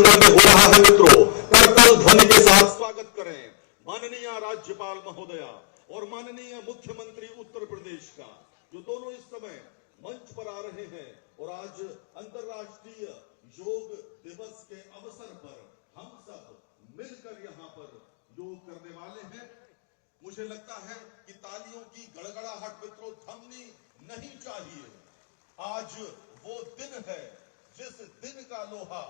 प्रांगण में हो रहा है मित्रों, करतल ध्वनि के साथ स्वागत करें माननीय राज्यपाल महोदया और माननीय मुख्यमंत्री उत्तर प्रदेश का, जो दोनों इस समय मंच पर आ रहे हैं और आज अंतर्राष्ट्रीय योग दिवस के अवसर पर हम सब मिलकर यहाँ पर योग करने वाले हैं। मुझे लगता है कि तालियों की गड़गड़ाहट मित्रों थमनी नहीं चाहिए। आज वो दिन है जिस दिन का लोहा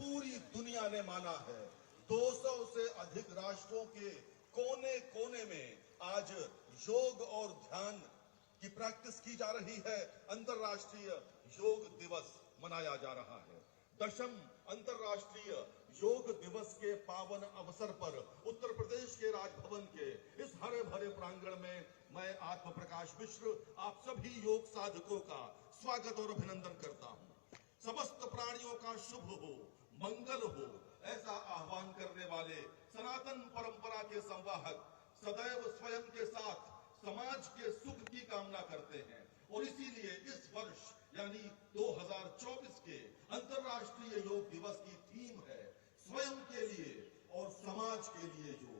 पूरी दुनिया ने माना है। 200 से अधिक राष्ट्रों के कोने कोने में आज योग और ध्यान की प्रैक्टिस की जा रही है। अंतर्राष्ट्रीय योग दिवस मनाया जा रहा है। 10वीं अंतर्राष्ट्रीय योग दिवस के पावन अवसर पर उत्तर प्रदेश के राजभवन के इस हरे भरे प्रांगण में मैं आत्म प्रकाश मिश्र आप सभी योग साधकों का स्वागत और अभिनंदन करता हूं। समस्त प्राणियों का शुभ हो, मंगल हो, ऐसा आह्वान करने वाले सनातन परंपरा के संवाहक सदैव स्वयं के साथ समाज के सुख की कामना करते हैं और इसीलिए इस वर्ष यानी 2024 के अंतर्राष्ट्रीय योग दिवस की थीम है स्वयं के लिए और समाज के लिए योग।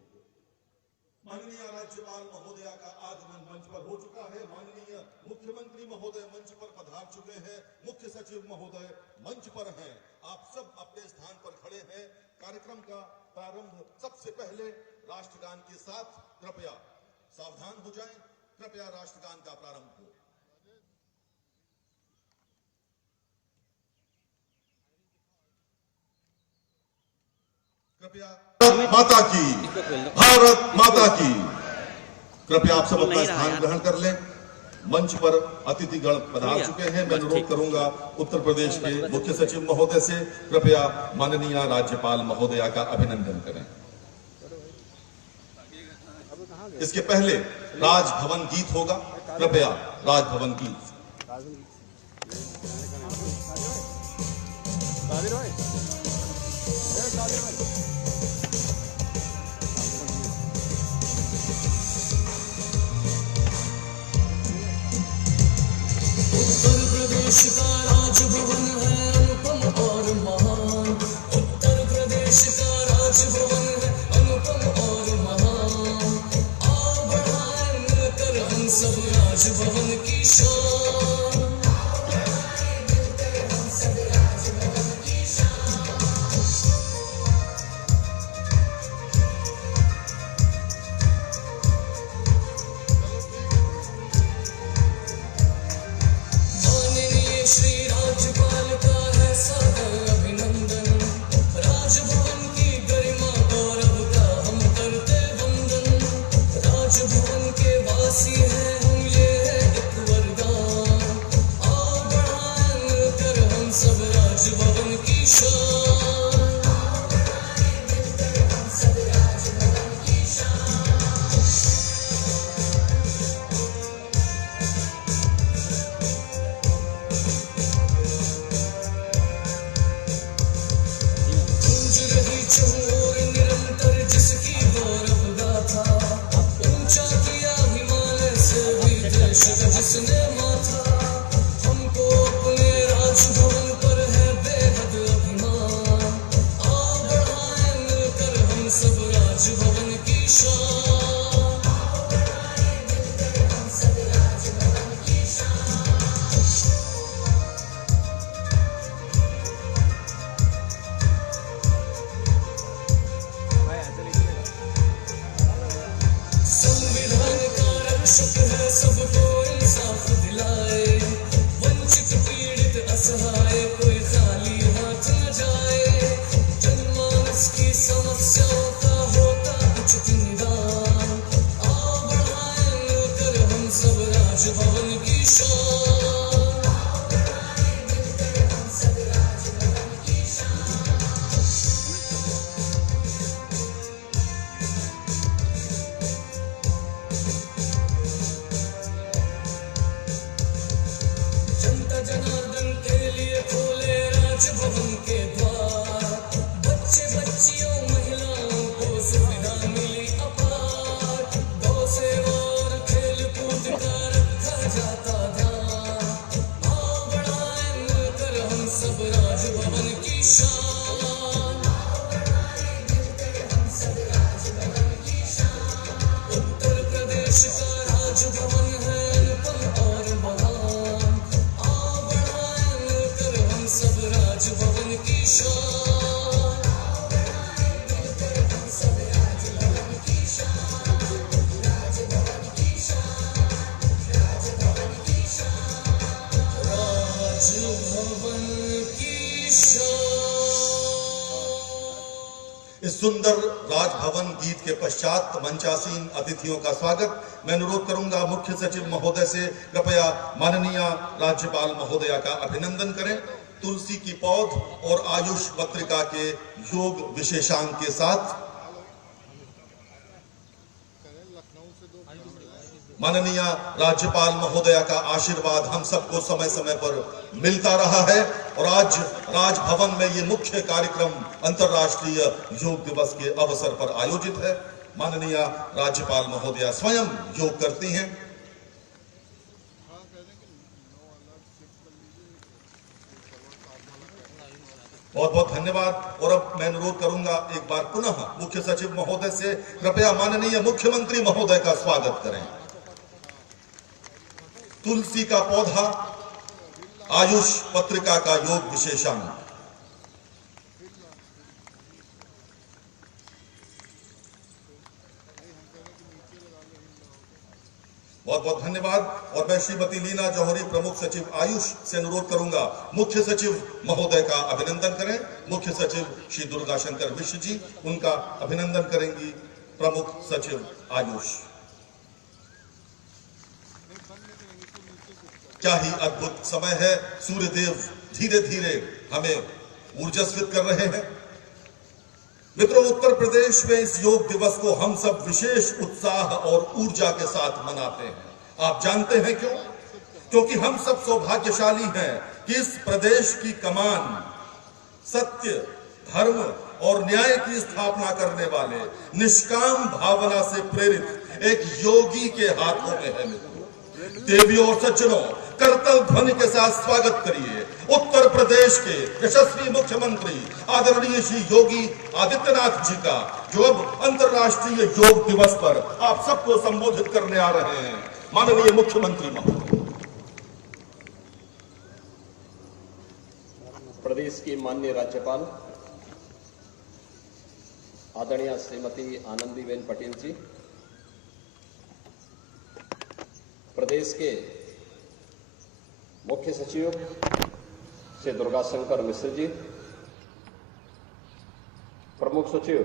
माननीय राज्यपाल महोदया का आगमन मंच पर हो चुका है। माननीय मुख्यमंत्री महोदय मंच पर पधार चुके हैं। मुख्य सचिव महोदय मंच पर हैं। आप सब अपने स्थान पर खड़े हैं। कार्यक्रम का प्रारंभ सबसे पहले राष्ट्रगान के साथ, कृपया सावधान हो जाएं। कृपया राष्ट्रगान का प्रारंभ हो। कृपया भारत माता की, भारत माता की। कृपया आप सब अपना स्थान ग्रहण कर लें। मंच पर अतिथिगण पधार चुके हैं। मैं अनुरोध करूंगा उत्तर प्रदेश के मुख्य सचिव महोदय से, कृपया माननीय राज्यपाल महोदया का अभिनंदन करें। इसके पहले राजभवन गीत होगा। कृपया राजभवन गीत। उत्तर प्रदेश का राजभवन है अनुपम और महान। उत्तर प्रदेश का राजभवन है अनुपम और महान। आओ बढ़ाएं मिलकर हम सब राजभवन की शान। शान, राजभवन की शान। इस सुंदर राजभवन गीत के पश्चात मंचासीन अतिथियों का स्वागत मैं अनुरोध करूंगा मुख्य सचिव महोदय से कृपया माननीय राज्यपाल महोदया का अभिनंदन करें। तुलसी की पौध और आयुष पत्रिका के योग विशेषांक के साथ माननीय राज्यपाल महोदया का आशीर्वाद हम सबको समय समय पर मिलता रहा है और आज राजभवन में ये मुख्य कार्यक्रम अंतर्राष्ट्रीय योग दिवस के अवसर पर आयोजित है। माननीय राज्यपाल महोदया स्वयं योग करती हैं। बहुत बहुत धन्यवाद। और अब मैं अनुरोध करूंगा एक बार पुनः मुख्य सचिव महोदय से कृपया माननीय मुख्यमंत्री महोदय का स्वागत करें। तुलसी का पौधा, आयुष पत्रिका का योग विशेषांक। बहुत बहुत धन्यवाद। और मैं श्रीमती लीना जौहरी प्रमुख सचिव आयुष से अनुरोध करूंगा मुख्य सचिव महोदय का अभिनंदन करें। मुख्य सचिव श्री दुर्गा शंकर मिश्र जी उनका अभिनंदन करेंगी प्रमुख सचिव आयुष। क्या ही अद्भुत समय है। सूर्यदेव धीरे धीरे हमें ऊर्जास्वित कर रहे हैं। मित्रों, उत्तर प्रदेश में इस योग दिवस को हम सब विशेष उत्साह और ऊर्जा के साथ मनाते हैं। आप जानते हैं क्यों? क्योंकि हम सब सौभाग्यशाली हैं कि इस प्रदेश की कमान सत्य, धर्म और न्याय की स्थापना करने वाले निष्काम भावना से प्रेरित एक योगी के हाथों में है। मित्रों, देवियों और सज्जनों, करतल ध्वनि के साथ स्वागत करिए उत्तर प्रदेश के यशस्वी मुख्यमंत्री आदरणीय श्री योगी आदित्यनाथ जी का, जो अब अंतर्राष्ट्रीय योग दिवस पर आप सबको संबोधित करने आ रहे हैं। माननीय मुख्यमंत्री महोदय। प्रदेश की माननीय राज्यपाल आदरणीय श्रीमती आनंदीबेन पटेल जी, प्रदेश के मुख्य सचिव श्री दुर्गा शंकर मिश्र जी, प्रमुख सचिव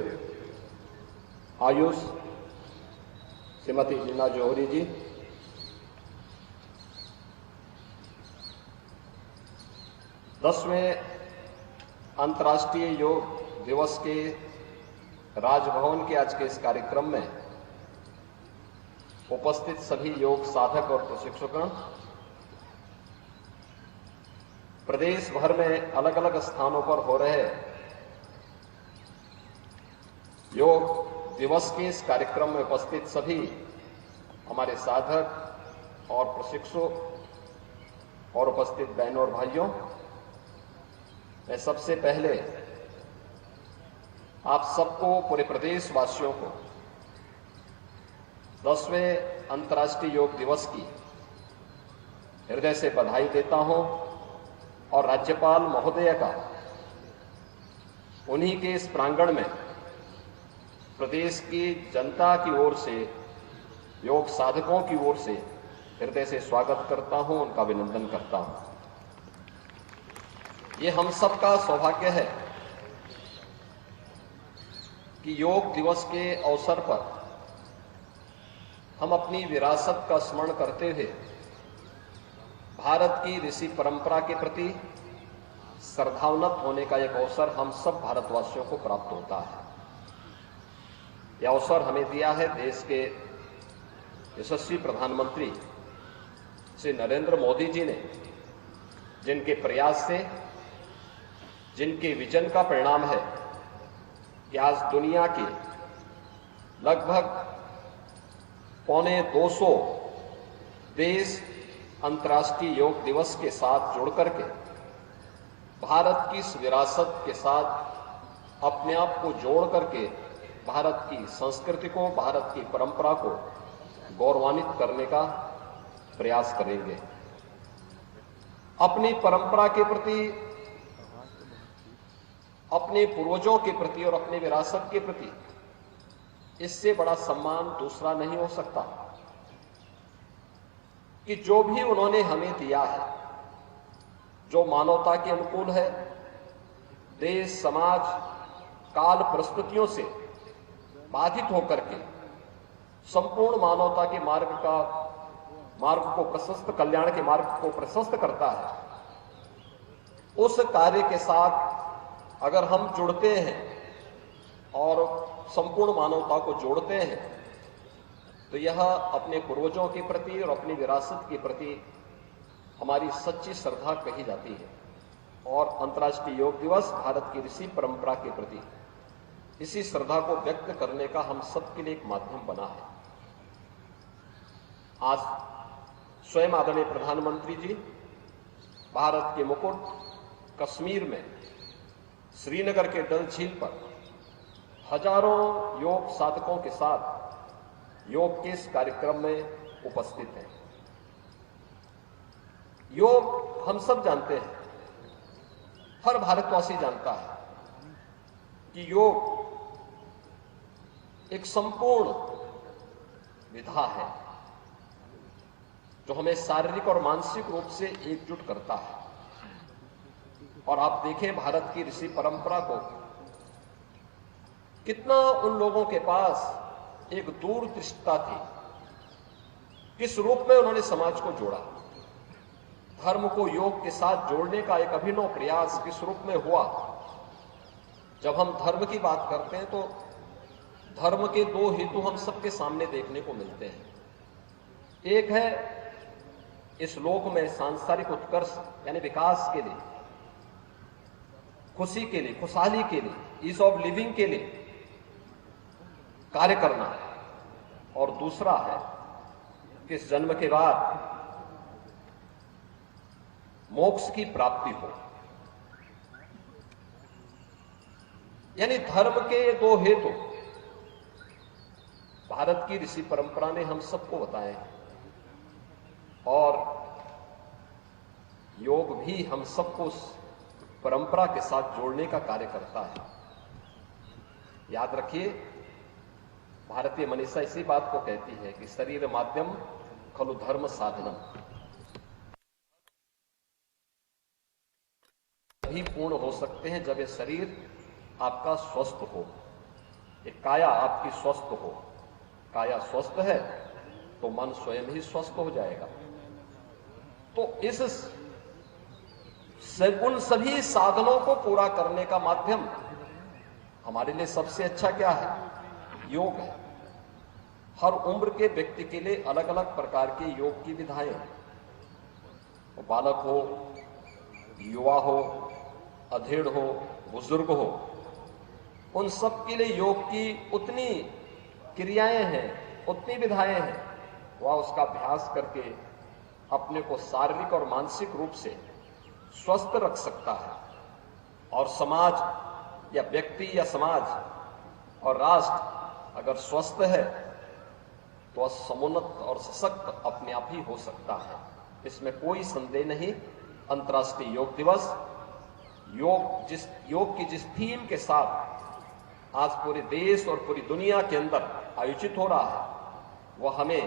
आयुष श्रीमती लीना जौहरी जी, 10वें अंतर्राष्ट्रीय योग दिवस के राजभवन के आज के इस कार्यक्रम में उपस्थित सभी योग साधक और प्रशिक्षकगण, प्रदेश भर में अलग अलग स्थानों पर हो रहे योग दिवस के इस कार्यक्रम में उपस्थित सभी हमारे साधक और प्रशिक्षक और उपस्थित बहनों और भाइयों, मैं सबसे पहले आप सबको, पूरे प्रदेश वासियों को 10वें अंतर्राष्ट्रीय योग दिवस की हृदय से बधाई देता हूं और राज्यपाल महोदय का उन्हीं के इस प्रांगण में प्रदेश की जनता की ओर से, योग साधकों की ओर से हृदय से स्वागत करता हूं, उनका अभिनंदन करता हूं। ये हम सबका सौभाग्य है कि योग दिवस के अवसर पर हम अपनी विरासत का स्मरण करते हुए भारत की ऋषि परंपरा के प्रति श्रद्धान्वित होने का एक अवसर हम सब भारतवासियों को प्राप्त होता है। यह अवसर हमें दिया है देश के यशस्वी प्रधानमंत्री श्री नरेंद्र मोदी जी ने, जिनके प्रयास से, जिनके विजन का परिणाम है कि आज दुनिया के लगभग 250 देश अंतर्राष्ट्रीय योग दिवस के साथ जुड़ करके भारत की इस विरासत के साथ अपने आप को जोड़ करके भारत की संस्कृति को, भारत की परंपरा को गौरवान्वित करने का प्रयास करेंगे। अपनी परंपरा के प्रति अपने पूर्वजों के प्रति और अपने विरासत के प्रति इससे बड़ा सम्मान दूसरा नहीं हो सकता कि जो भी उन्होंने हमें दिया है, जो मानवता के अनुकूल है, देश, समाज, काल, परिस्थितियों से बाधित होकर के संपूर्ण मानवता के मार्ग को प्रशस्त, कल्याण के मार्ग को प्रशस्त करता है, उस कार्य के साथ अगर हम जुड़ते हैं और संपूर्ण मानवता को जोड़ते हैं तो यह अपने पूर्वजों के प्रति और अपनी विरासत के प्रति हमारी सच्ची श्रद्धा कही जाती है। और अंतर्राष्ट्रीय योग दिवस भारत की ऋषि परंपरा के प्रति इसी श्रद्धा को व्यक्त करने का हम सबके लिए एक माध्यम बना है। आज स्वयं आदरणीय प्रधानमंत्री जी भारत के मुकुट कश्मीर में श्रीनगर के डल झील पर हजारों योग साधकों के साथ योग के इस कार्यक्रम में उपस्थित हैं। योग हम सब जानते हैं, हर भारतवासी जानता है कि योग एक संपूर्ण विधा है जो हमें शारीरिक और मानसिक रूप से एकजुट करता है। और आप देखें भारत की ऋषि परंपरा को, कितना उन लोगों के पास एक दूरदृष्टता थी, किस रूप में उन्होंने समाज को जोड़ा। धर्म को योग के साथ जोड़ने का एक अभिनव प्रयास किस रूप में हुआ। जब हम धर्म की बात करते हैं तो धर्म के दो हेतु हम सबके सामने देखने को मिलते हैं। एक है इस लोक में सांसारिक उत्कर्ष यानी विकास के लिए, खुशी के लिए, खुशहाली के लिए, ईज ऑफ लिविंग के लिए कार्य करना है। और दूसरा है कि इस जन्म के बाद मोक्ष की प्राप्ति हो। यानी धर्म के दो हेतु भारत की ऋषि परंपरा ने हम सबको बताए हैं और योग भी हम सबको उस परंपरा के साथ जोड़ने का कार्य करता है। याद रखिए, भारतीय मनीषा इसी बात को कहती है कि शरीर माध्यम खलु धर्म साधनम। तभी पूर्ण हो सकते हैं जब ये शरीर आपका स्वस्थ हो, ये काया आपकी स्वस्थ हो। काया स्वस्थ है तो मन स्वयं ही स्वस्थ हो जाएगा। तो उन सभी साधनों को पूरा करने का माध्यम हमारे लिए सबसे अच्छा क्या है? योग है। हर उम्र के व्यक्ति के लिए अलग अलग प्रकार के योग की विधाएं हैं। वो बालक हो, युवा हो, अधेड़ हो, बुजुर्ग हो, उन सब के लिए योग की उतनी क्रियाएं हैं, उतनी विधाएं हैं। वह उसका अभ्यास करके अपने को शारीरिक और मानसिक रूप से स्वस्थ रख सकता है। और समाज या व्यक्ति या समाज और राष्ट्र अगर स्वस्थ है तो समुन्नत और सशक्त अपने आप ही हो सकता है, इसमें कोई संदेह नहीं। अंतर्राष्ट्रीय योग दिवस योग की जिस थीम के साथ आज पूरे देश और पूरी दुनिया के अंदर आयोजित हो रहा है, वह हमें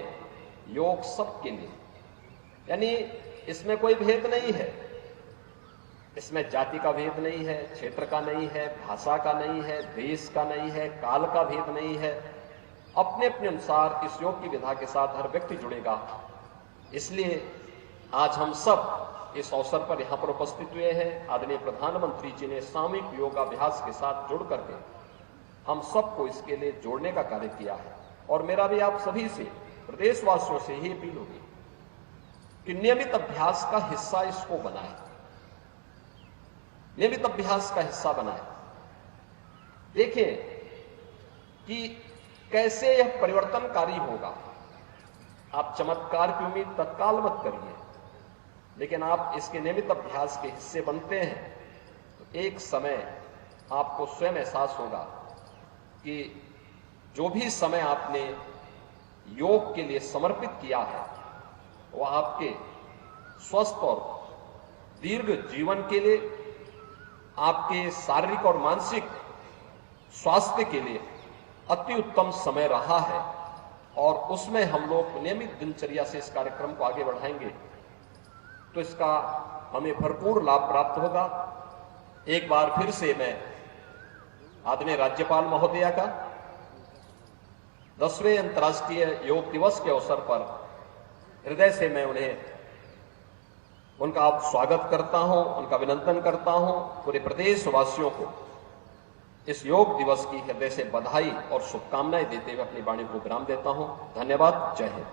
योग सबके लिए, यानी इसमें कोई भेद नहीं है, इसमें जाति का भेद नहीं है, क्षेत्र का नहीं है, भाषा का नहीं है, देश का नहीं है, काल का भेद नहीं है। अपने अपने अनुसार इस योग की विधा के साथ हर व्यक्ति जुड़ेगा। इसलिए आज हम सब इस अवसर पर यहां पर उपस्थित हुए हैं। आदरणीय प्रधानमंत्री जी ने सामूहिक योगाभ्यास के साथ जुड़ करके हम सबको इसके लिए जोड़ने का कार्य किया है। और मेरा भी आप सभी से, प्रदेशवासियों से ही अपील होगी कि नियमित अभ्यास का हिस्सा इसको बनाएं, नियमित अभ्यास का हिस्सा बनाएं। देखिए कि कैसे यह परिवर्तनकारी होगा। आप चमत्कार की उम्मीद तत्काल मत करिए, लेकिन आप इसके नियमित अभ्यास के हिस्से बनते हैं तो एक समय आपको स्वयं एहसास होगा कि जो भी समय आपने योग के लिए समर्पित किया है वह आपके स्वस्थ और दीर्घ जीवन के लिए, आपके शारीरिक और मानसिक स्वास्थ्य के लिए अति उत्तम समय रहा है और उसमें हम लोग नियमित दिनचर्या से इस कार्यक्रम को आगे बढ़ाएंगे तो इसका हमें भरपूर लाभ प्राप्त होगा। एक बार फिर से मैं आदरणीय राज्यपाल महोदया का 10वें अंतर्राष्ट्रीय योग दिवस के अवसर पर हृदय से मैं उनका स्वागत करता हूं, उनका अभिनंदन करता हूं। पूरे प्रदेशवासियों को इस योग दिवस की हृदय से बधाई और शुभकामनाएं देते हुए अपनी वाणी को विराम देता हूं। धन्यवाद। जय हिंद।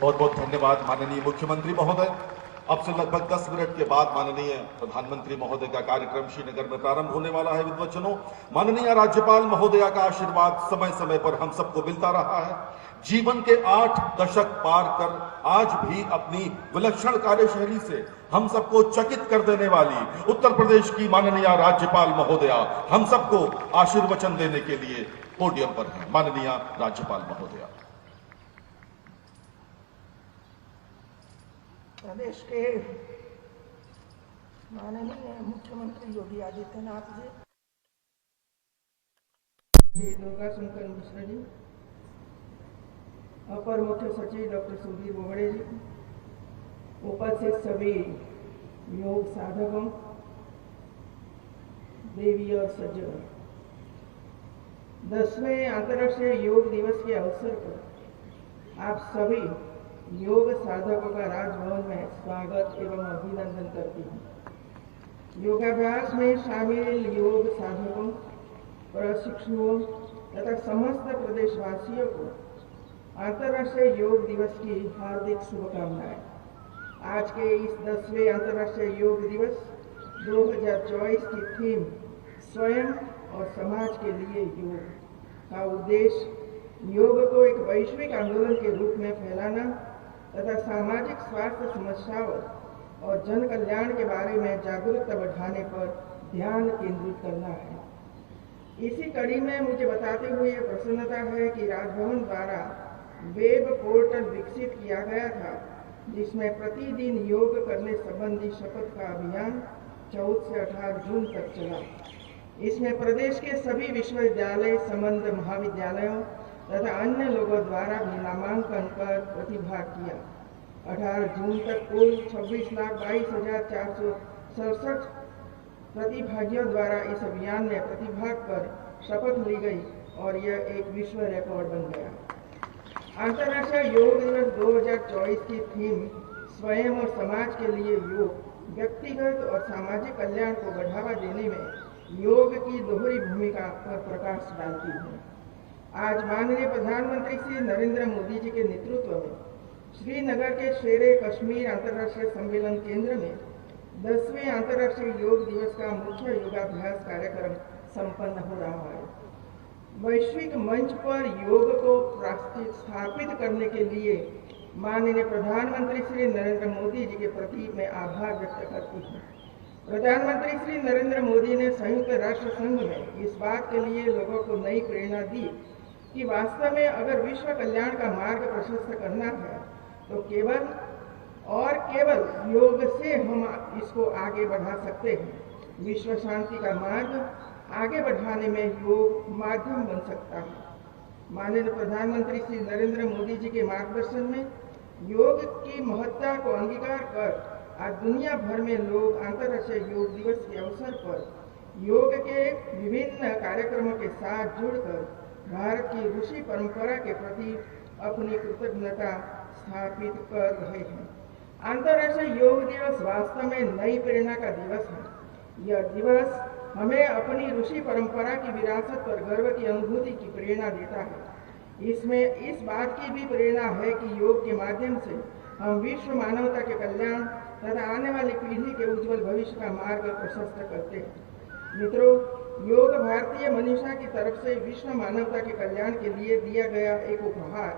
बहुत बहुत धन्यवाद माननीय मुख्यमंत्री महोदय। अब से लगभग 10 मिनट के बाद माननीय प्रधानमंत्री महोदय का कार्यक्रम श्रीनगर में प्रारंभ होने वाला है। विद्वजनों, माननीय राज्यपाल महोदया का आशीर्वाद समय समय पर हम सबको मिलता रहा है। जीवन के 8 दशक पार कर आज भी अपनी विलक्षण कार्यशैली से हम सबको चकित कर देने वाली उत्तर प्रदेश की माननीय राज्यपाल महोदया हम सबको आशीर्वचन देने के लिए पोडियम पर हैं। माननीय राज्यपाल महोदया। प्रदेश के माननीय मुख्यमंत्री योगी आदित्यनाथ जी, दुर्गा शंकर मिश्र जी, अपर मुख्य सचिव डॉक्टर सुधीर बोबड़े जी, उपस्थित सभी योग साधकों, देवी और सज्जनों, 10वें अंतर्राष्ट्रीय योग दिवस के अवसर पर आप सभी योग साधकों का राजभवन में स्वागत एवं अभिनंदन करती हूँ। योगाभ्यास में शामिल योग साधकों, प्रशिक्षुओं तथा समस्त प्रदेशवासियों को अंतर्राष्ट्रीय योग दिवस की हार्दिक शुभकामनाएं। आज के इस 10वें अंतर्राष्ट्रीय योग दिवस 2024 की थीम स्वयं और समाज के लिए योग का उद्देश्य योग को एक वैश्विक आंदोलन के रूप में फैलाना तथा सामाजिक स्वास्थ्य समस्याओं और जन कल्याण के बारे में जागरूकता बढ़ाने पर ध्यान केंद्रित करना है। इसी कड़ी में मुझे बताते हुए प्रसन्नता है कि राजभवन द्वारा वेब पोर्टल विकसित किया गया था, जिसमें प्रतिदिन योग करने संबंधी शपथ का अभियान 14 से 18 जून तक चला। इसमें प्रदेश के सभी विश्वविद्यालय, संबद्ध महाविद्यालयों तथा अन्य लोगों द्वारा भी नामांकन कर प्रतिभाग किया। 18 जून तक कुल 26,22,467 प्रतिभागियों द्वारा इस अभियान में प्रतिभाग कर शपथ ली गई और यह एक विश्व रिकॉर्ड बन गया। अंतर्राष्ट्रीय योग दिवस 2024 की थीम स्वयं और समाज के लिए योग व्यक्तिगत और सामाजिक कल्याण को बढ़ावा देने में योग की दोहरी भूमिका पर प्रकाश डालती है। आज माननीय प्रधानमंत्री श्री नरेंद्र मोदी जी के नेतृत्व में श्रीनगर के शेरे कश्मीर अंतर्राष्ट्रीय सम्मेलन केंद्र में 10वें अंतर्राष्ट्रीय योग दिवस का मुख्य योगाभ्यास कार्यक्रम संपन्न हो रहा है। वैश्विक मंच पर योग को स्थापित करने के लिए माननीय प्रधानमंत्री श्री नरेंद्र मोदी जी के प्रति मैं आभार व्यक्त करती हूँ। प्रधानमंत्री श्री नरेंद्र मोदी ने संयुक्त राष्ट्र संघ में इस बात के लिए लोगों को नई प्रेरणा दी कि वास्तव में अगर विश्व कल्याण का मार्ग प्रशस्त करना है तो केवल योग से हम इसको आगे बढ़ा सकते हैं। विश्व शांति का मार्ग आगे बढ़ाने में योग माध्यम बन सकता है। माननीय प्रधानमंत्री श्री नरेंद्र मोदी जी के मार्गदर्शन में योग की महत्ता को अंगीकार कर आज दुनिया भर में लोग अंतर्राष्ट्रीय योग दिवस के अवसर पर योग के विभिन्न कार्यक्रमों के साथ जुड़कर भारत की ऋषि परंपरा के प्रति अपनी कृतज्ञता स्थापित कर रहे हैं। अंतर्राष्ट्रीय योग दिवस वास्तव में नई प्रेरणा का दिवस है। यह दिवस हमें अपनी ऋषि परंपरा की विरासत पर गर्व की अनुभूति की प्रेरणा देता है। इसमें इस बात की भी प्रेरणा है कि योग के माध्यम से हम विश्व मानवता के कल्याण तथा आने वाली पीढ़ी के उज्जवल भविष्य का मार्ग प्रशस्त करते हैं। मित्रों, योग भारतीय मनीषा की तरफ से विश्व मानवता के कल्याण के लिए दिया गया एक उपहार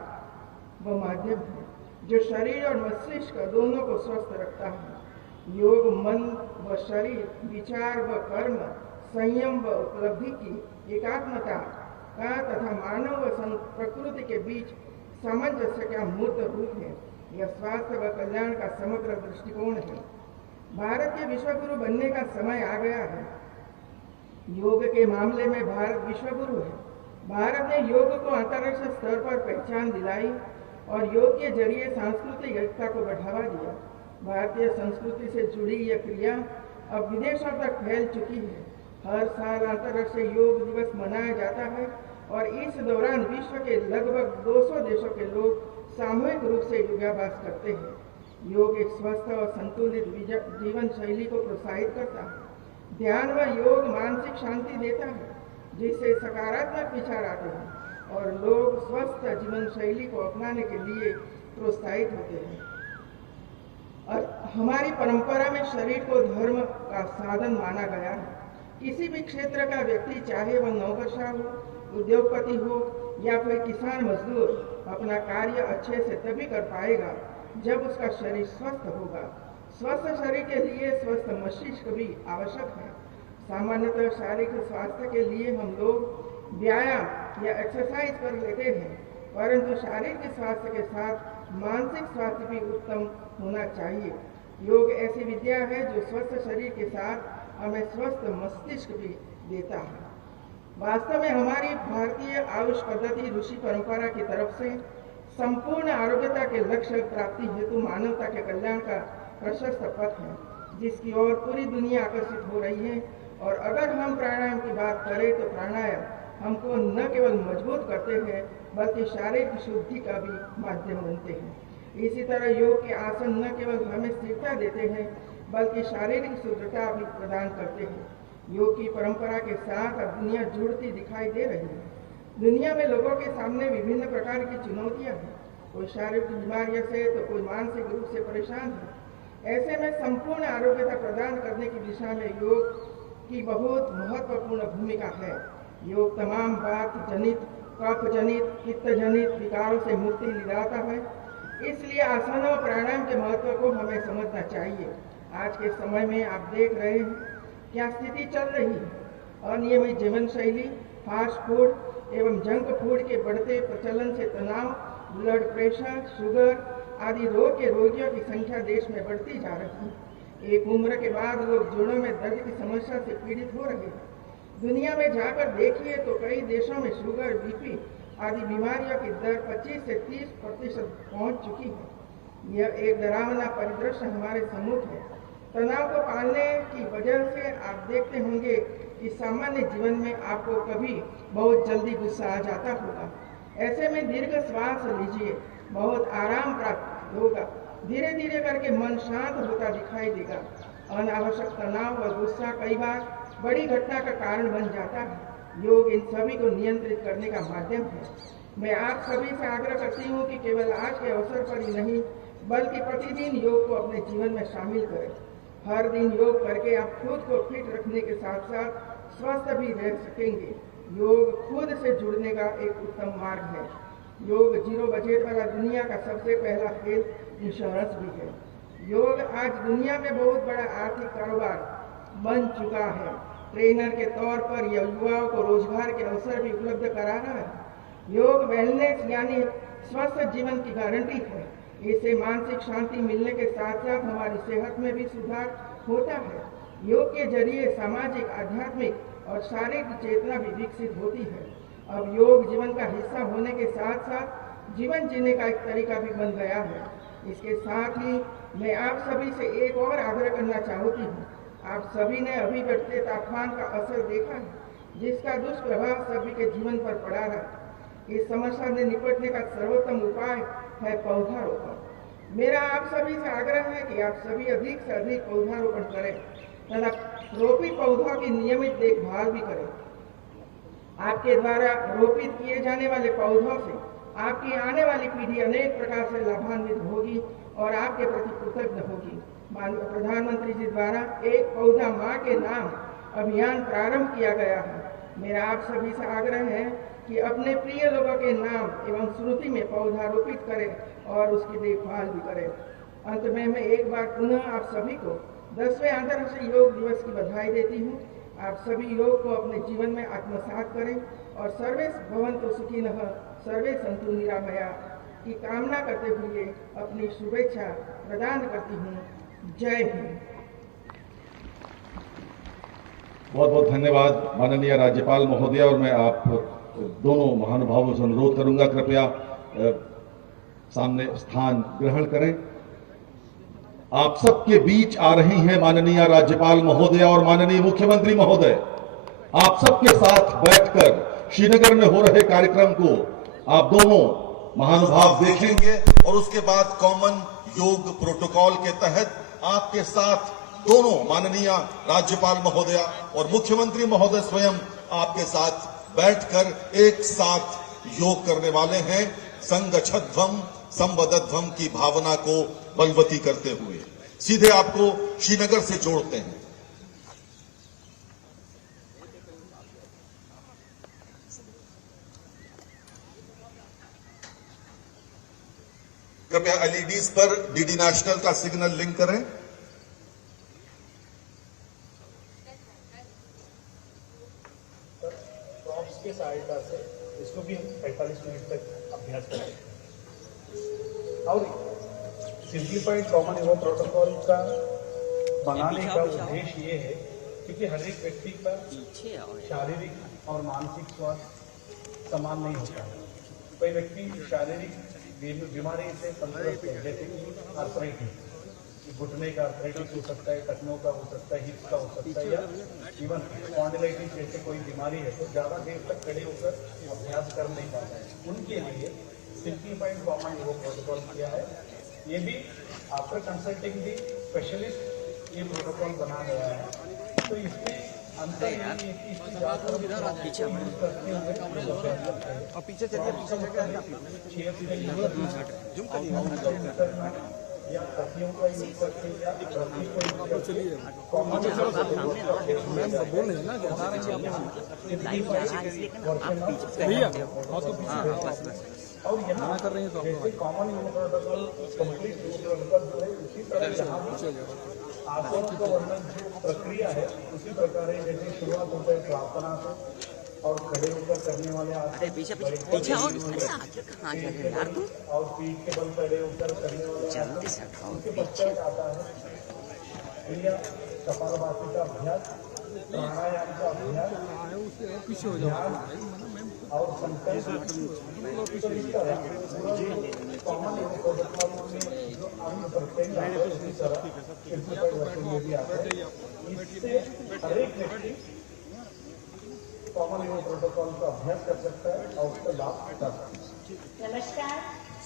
व माध्यम है जो शरीर और मस्तिष्क दोनों को स्वस्थ रखता है। योग मन व शरीर, विचार व कर्म, संयम व उपलब्धि की एकात्मता का तथा मानव व प्रकृति के बीच सामंजस्य का मूर्त रूप है। यह स्वास्थ्य व कल्याण का समग्र दृष्टिकोण है। भारत के विश्वगुरु बनने का समय आ गया है। योग के मामले में भारत विश्वगुरु है। भारत ने योग को अंतर्राष्ट्रीय स्तर पर पहचान दिलाई और योग के जरिए सांस्कृतिक एकता को बढ़ावा दिया। भारतीय संस्कृति से जुड़ी यह क्रिया अब विदेशों तक फैल चुकी है। हर साल अंतर्राष्ट्रीय योग दिवस मनाया जाता है और इस दौरान विश्व के लगभग 200 देशों के लोग सामूहिक रूप से योगाभ्यास करते हैं। योग एक स्वस्थ और संतुलित जीवन शैली को प्रोत्साहित करता है। ध्यान व योग मानसिक शांति देता है, जिससे सकारात्मक विचार आते हैं और लोग स्वस्थ जीवन शैली को अपनाने के लिए प्रोत्साहित होते हैं। और हमारी परंपरा में शरीर को धर्म का साधन माना गया है। किसी भी क्षेत्र का व्यक्ति, चाहे वह नौकरशाह हो, उद्योगपति हो या फिर किसान मजदूर, अपना कार्य अच्छे से तभी कर पाएगा जब उसका शरीर स्वस्थ होगा। स्वस्थ शरीर के लिए स्वस्थ मस्तिष्क भी आवश्यक है। सामान्यतः शारीरिक स्वास्थ्य के लिए हम लोग व्यायाम या एक्सरसाइज कर लेते हैं, परंतु शारीरिक स्वास्थ्य के साथ मानसिक स्वास्थ्य भी उत्तम होना चाहिए। योग ऐसी विद्या है जो स्वस्थ शरीर के साथ हमें स्वस्थ मस्तिष्क भी देता है। वास्तव में हमारी भारतीय आयुष पद्धति ऋषि परंपरा की तरफ से संपूर्ण आरोग्यता के लक्ष्य प्राप्ति हेतु मानवता के कल्याण का प्रशस्त पथ है, जिसकी ओर पूरी दुनिया आकर्षित हो रही है। और अगर हम प्राणायाम की बात करें तो प्राणायाम हमको न केवल मजबूत करते हैं बल्कि शारीरिक शुद्धि का भी माध्यम बनते हैं। इसी तरह योग के आसन न केवल हमें स्थिरता देते हैं बल्कि शारीरिक शुद्धता भी प्रदान करते हैं। योग की परंपरा के साथ अब दुनिया जुड़ती दिखाई दे रही है। दुनिया में लोगों के सामने विभिन्न प्रकार की चुनौतियां हैं। कोई शारीरिक बीमारियों से तो कोई मानसिक रूप से परेशान है। ऐसे में संपूर्ण आरोग्यता प्रदान करने की दिशा में योग की बहुत महत्वपूर्ण भूमिका है। योग तमाम वात जनित, कफ जनित, पित्त जनित विकारों से मुक्ति दिलाता है। इसलिए आसनों और प्राणायाम के महत्व को हमें समझना चाहिए। आज के समय में आप देख रहे हैं क्या स्थिति चल रही है। अनियमित जीवन शैली, फास्ट फूड एवं जंक फूड के बढ़ते प्रचलन से तनाव, ब्लड प्रेशर, शुगर आदि रोग के रोगियों की संख्या देश में बढ़ती जा रही है। एक उम्र के बाद लोग जोड़ों में दर्द की समस्या से पीड़ित हो रहे हैं। दुनिया में जाकर देखिए तो कई देशों में शुगर, बीपी आदि बीमारियों की दर 25 से 30% पहुंच चुकी है। यह एक डरावना परिदृश्य हमारे सम्मुख है। तनाव को पालने की वजह से आप देखते होंगे कि सामान्य जीवन में आपको कभी बहुत जल्दी गुस्सा आ जाता होगा। ऐसे में दीर्घ श्वास लीजिए, बहुत आराम प्राप्त होगा। धीरे धीरे करके मन शांत होता दिखाई देगा। अनावश्यक तनाव व गुस्सा कई बार बड़ी घटना का कारण बन जाता है। योग इन सभी को नियंत्रित करने का माध्यम है। मैं आप सभी से आग्रह करती हूँ कि केवल आज के अवसर पर ही नहीं बल्कि प्रतिदिन योग को अपने जीवन में शामिल करें। हर दिन योग करके आप खुद को फिट रखने के साथ साथ स्वस्थ भी रह सकेंगे। योग खुद से जुड़ने का एक उत्तम मार्ग है। योग जीरो बजट वाला दुनिया का सबसे पहला खेल इंश्योरेंस भी है। योग आज दुनिया में बहुत बड़ा आर्थिक कारोबार बन चुका है। ट्रेनर के तौर पर यह युवाओं को रोजगार के अवसर भी उपलब्ध करा रहा है। योग वेलनेस यानी स्वस्थ जीवन की गारंटी है। इससे मानसिक शांति मिलने के साथ साथ हमारी सेहत में भी सुधार होता है। योग के जरिए सामाजिक, आध्यात्मिक और शारीरिक चेतना भी विकसित होती है। अब योग जीवन का हिस्सा होने के साथ साथ जीवन जीने का एक तरीका भी बन गया है। इसके साथ ही मैं आप सभी से एक और आग्रह करना चाहती हूँ। आप सभी ने अभी बढ़ते तापमान का असर देखा है, जिसका दुष्प्रभाव सभी के जीवन पर पड़ा है। इस समस्या से निपटने का सर्वोत्तम उपाय है पौधारोपण। मेरा आप सभी से आग्रह है कि आप सभी अधिक से अधिक पौधारोपण करें तथा रोपित पौधों की नियमित देखभाल भी करें। आपके द्वारा रोपित किए जाने वाले पौधों से आपकी आने वाली पीढ़ी अनेक प्रकार से लाभान्वित होगी और आपके प्रति कृतज्ञ होगी। प्रधानमंत्री जी द्वारा एक पौधा माँ के नाम अभियान प्रारंभ किया गया है। मेरा आप सभी से आग्रह है कि अपने प्रिय लोगों के नाम एवं स्मृति में पौधा रोपित करें और उसकी देखभाल भी करें। अंत में मैं एक बार पुनः आप सभी को 10वें अंतर्राष्ट्रीय योग दिवस की बधाई देती हूँ। आप सभी योग को अपने जीवन में आत्मसात करें और सर्वे भवन्तु सुखिनः सर्वे सन्तु निरामया की कामना करते हुए अपनी शुभेच्छा प्रदान करती हूँ। जय हिंद। बहुत बहुत धन्यवाद माननीय राज्यपाल महोदय। और मैं आप दोनों महानुभावों से अनुरोध करूंगा, कृपया सामने स्थान ग्रहण करें। आप सबके बीच आ रही हैं माननीय राज्यपाल महोदय और माननीय मुख्यमंत्री महोदय। आप सबके साथ बैठकर श्रीनगर में हो रहे कार्यक्रम को आप दोनों महानुभाव देखेंगे और उसके बाद कॉमन योग प्रोटोकॉल के तहत आपके साथ दोनों माननीय राज्यपाल महोदय और मुख्यमंत्री महोदय स्वयं आपके साथ बैठकर एक साथ योग करने वाले हैं, संगच्छध्वम संवदध्वम की भावना को बलवती करते हुए। सीधे आपको श्रीनगर से जोड़ते हैं। कृपया एलईडीज पर डीडी नेशनल का सिग्नल लिंक करें। प्रॉप्स के सहायता से इसको भी 45 मिनट तक अभ्यास करें। और सिंप्लीफाइड कॉमन योग प्रोटोकॉल का बनाने का उद्देश्य ये है क्योंकि हर एक व्यक्ति का शारीरिक और मानसिक स्वास्थ्य समान नहीं होता है। कोई व्यक्ति शारीरिक बीमारी से संतुष्ट है, जैसे कि आर्थराइटिस, घुटने का आर्थराइटिस हो सकता है, टखनों का हो सकता है, हिप्स का हो सकता है, या इवन स्पॉन्डिलाइटिस जैसे कोई बीमारी है तो ज्यादा देर तक खड़े होकर अभ्यास कर नहीं पाता है। उनके लिए सिंप्लीफाइड कॉमन योग प्रोटोकॉल किया है। ये भी आफ्टर कंसल्टिंग दी स्पेशलिस्ट ये प्रोटोकॉल बना गया है। तो इसमें अंतर यही है कि इसकी जाकर और पीछे या तकियों का यूज करके या और यहाँ कर रहे हैं तो जैसे कॉमन योग प्रोटोकॉल कंप्लीट उसी तरह यहाँ आसनों का वर्णन प्रक्रिया है उसी प्रकार है। जैसे शुरुआत होता है प्रार्थना से और खड़े होकर करने वाले आसन, और पीठ के बल खड़े होकर करने वाले आसन, उसके पश्चात आता है क्रिया कपालभाति का अभ्यास, प्राणायाम का अभ्यास, ध्यान और संकल्प। तो इस तरह कॉमन योग प्रोटोकॉल में जो अंग प्रत्यंग आते हैं उसी तरह सिंप्लीफाइड वर्जन में भी आते हैं। इससे हर एक व्यक्ति कॉमन योग प्रोटोकॉल का अभ्यास कर सकता है और उसका लाभ उठा सकता है। नमस्कार,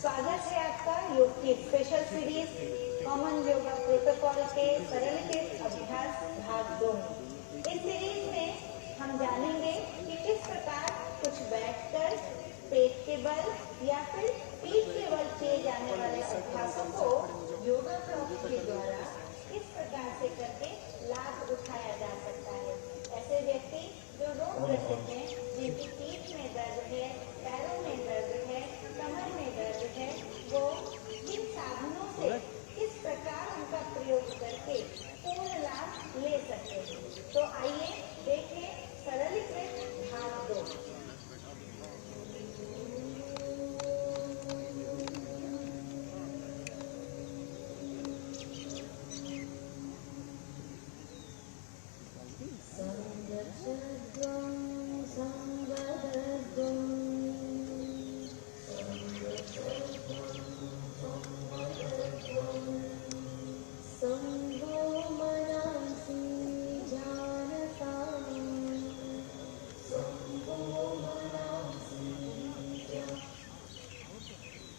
स्वागत है आपका योग की special series common yoga protocol के सरलीकृत अभ्यास भाग 2 में। इस सीरीज में हम जानेंगे कि किस प्रकार कुछ बैठकर पेट के बल या फिर पीठ के बल किए जाने वाले अभ्यासों को योगा प्रॉप्स के द्वारा किस प्रकार से करके लाभ उठाया जा सकता है। ऐसे व्यक्ति जो रोग ग्रसित हैं, जिनकी पीठ में दर्द है, पैरों में दर्द है, कमर में दर्द है, वो इन साधनों से किस प्रकार उनका प्रयोग करके पूर्ण लाभ ले सकते हैं। तो आइए देखें सरलीकृत भाग 2।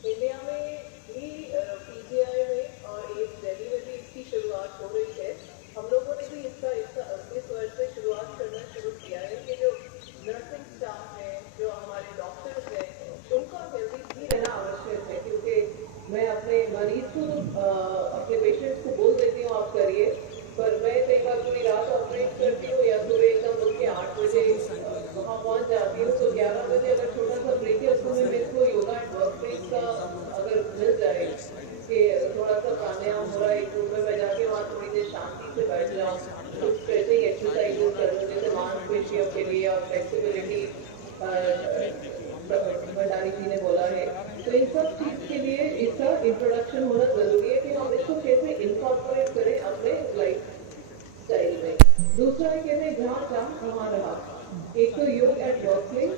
इंडिया में भी पीजीआई में और एक दिल्ली में भी इसकी शुरुआत हो रही है। हम लोगों ने भी इसका इस वर्ष से शुरुआत करना शुरू किया है कि जो नर्सिंग स्टाफ है, जो हमारे डॉक्टर्स हैं, उनका हेल्दी भी रहना आवश्यक है। क्योंकि मैं अपने मरीज को अपने पेशेंट्स को बोल देती हूँ आप करिए, पर मैं कई बार पूरी रात ऑपरेट करती हूँ या सुबह एकदम उठ के 8 बजे वहाँ पहुँच जाती हूँ। तो 11 बजे अगर छोटा सा ब्रेक है उसमें मेरे को योगा एंड वर्क प्लेस का अगर मिल जाए कि थोड़ा सा प्राणायाम हो रहा है, एक रूम में मैं जाके वहाँ थोड़ी देर शांति से बैठ जाऊँ, कुछ स्ट्रेचिंग एक्सरसाइज करूँ जैसे मांसपेशियों के लिए और फ्लेक्सिबिलिटी भंडारी जी ने बोला है। तो इन सब चीज के लिए इसका इंट्रोडक्शन होना जरूरी है कि हम इसको कैसे इनकॉर्पोरेट करें अपने लाइफ स्टाइल में। दूसरा है कहते हैं जहाँ चाह वहाँ रहा। एक तो योग एट वर्क प्लेस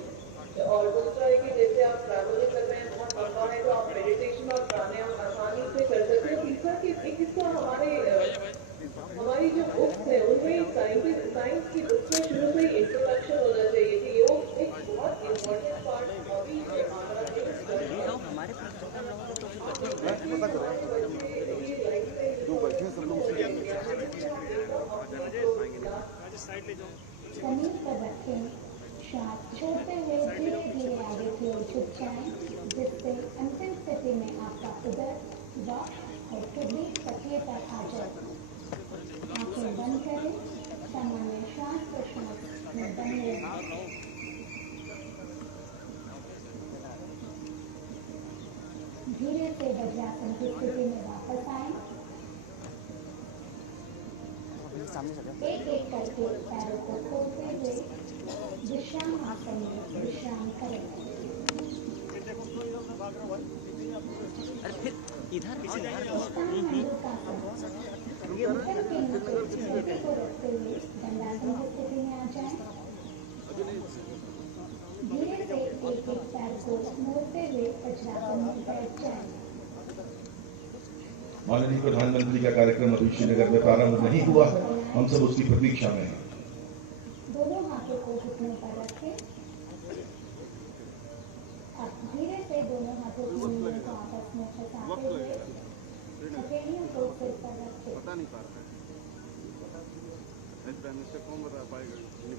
और दूसरा है कि जैसे आप ट्रैवलिंग कर रहे हैं बहुत लंबा है तो आप मेडिटेशन और प्राणायाम आसानी से कर सकते हैं। तीसरा कि एक हिस्सा हमारी जो बुक्स है उनमें साइंस की बुक्स में शुरू से ही इंट्रोडक्शन होना चाहिए कि योग एक बहुत इम्पोर्टेंट पार्ट हॉबी है जमीन पर रखें, श्वास छोड़ते हुए धीरे धीरे आगे की ओर झुक जाएं, जिससे अंतिम स्थिति में आपका उदर, वक्ष और किडनी तकिए पर आ जाए। आंखें बंद करें, सामान्य श्वास प्रश्वास में बने रहें। धीरे से वज्रासन की स्थिति में वापस आएं। एक एक करके पैरों को खोलते हुए विश्राम आसन में विश्राम करें। ऊपर के नीचे छाती को रखते हुए दंडासन की स्थिति में आ जाएं। धीरे से एक एक पैर को मोड़ते हुए वज्रासन में बैठ जाएं। माननीय प्रधानमंत्री का कार्यक्रम अभी श्रीनगर में प्रारंभ नहीं हुआ, हम सब उसकी प्रतीक्षा में हैं। दोनों हाथों को घुटनों पर रखें। अब धीरे से दोनों हाथों की उंगलियों को आपस में फंसाते हुए हथेलियों को सिर पर रखें।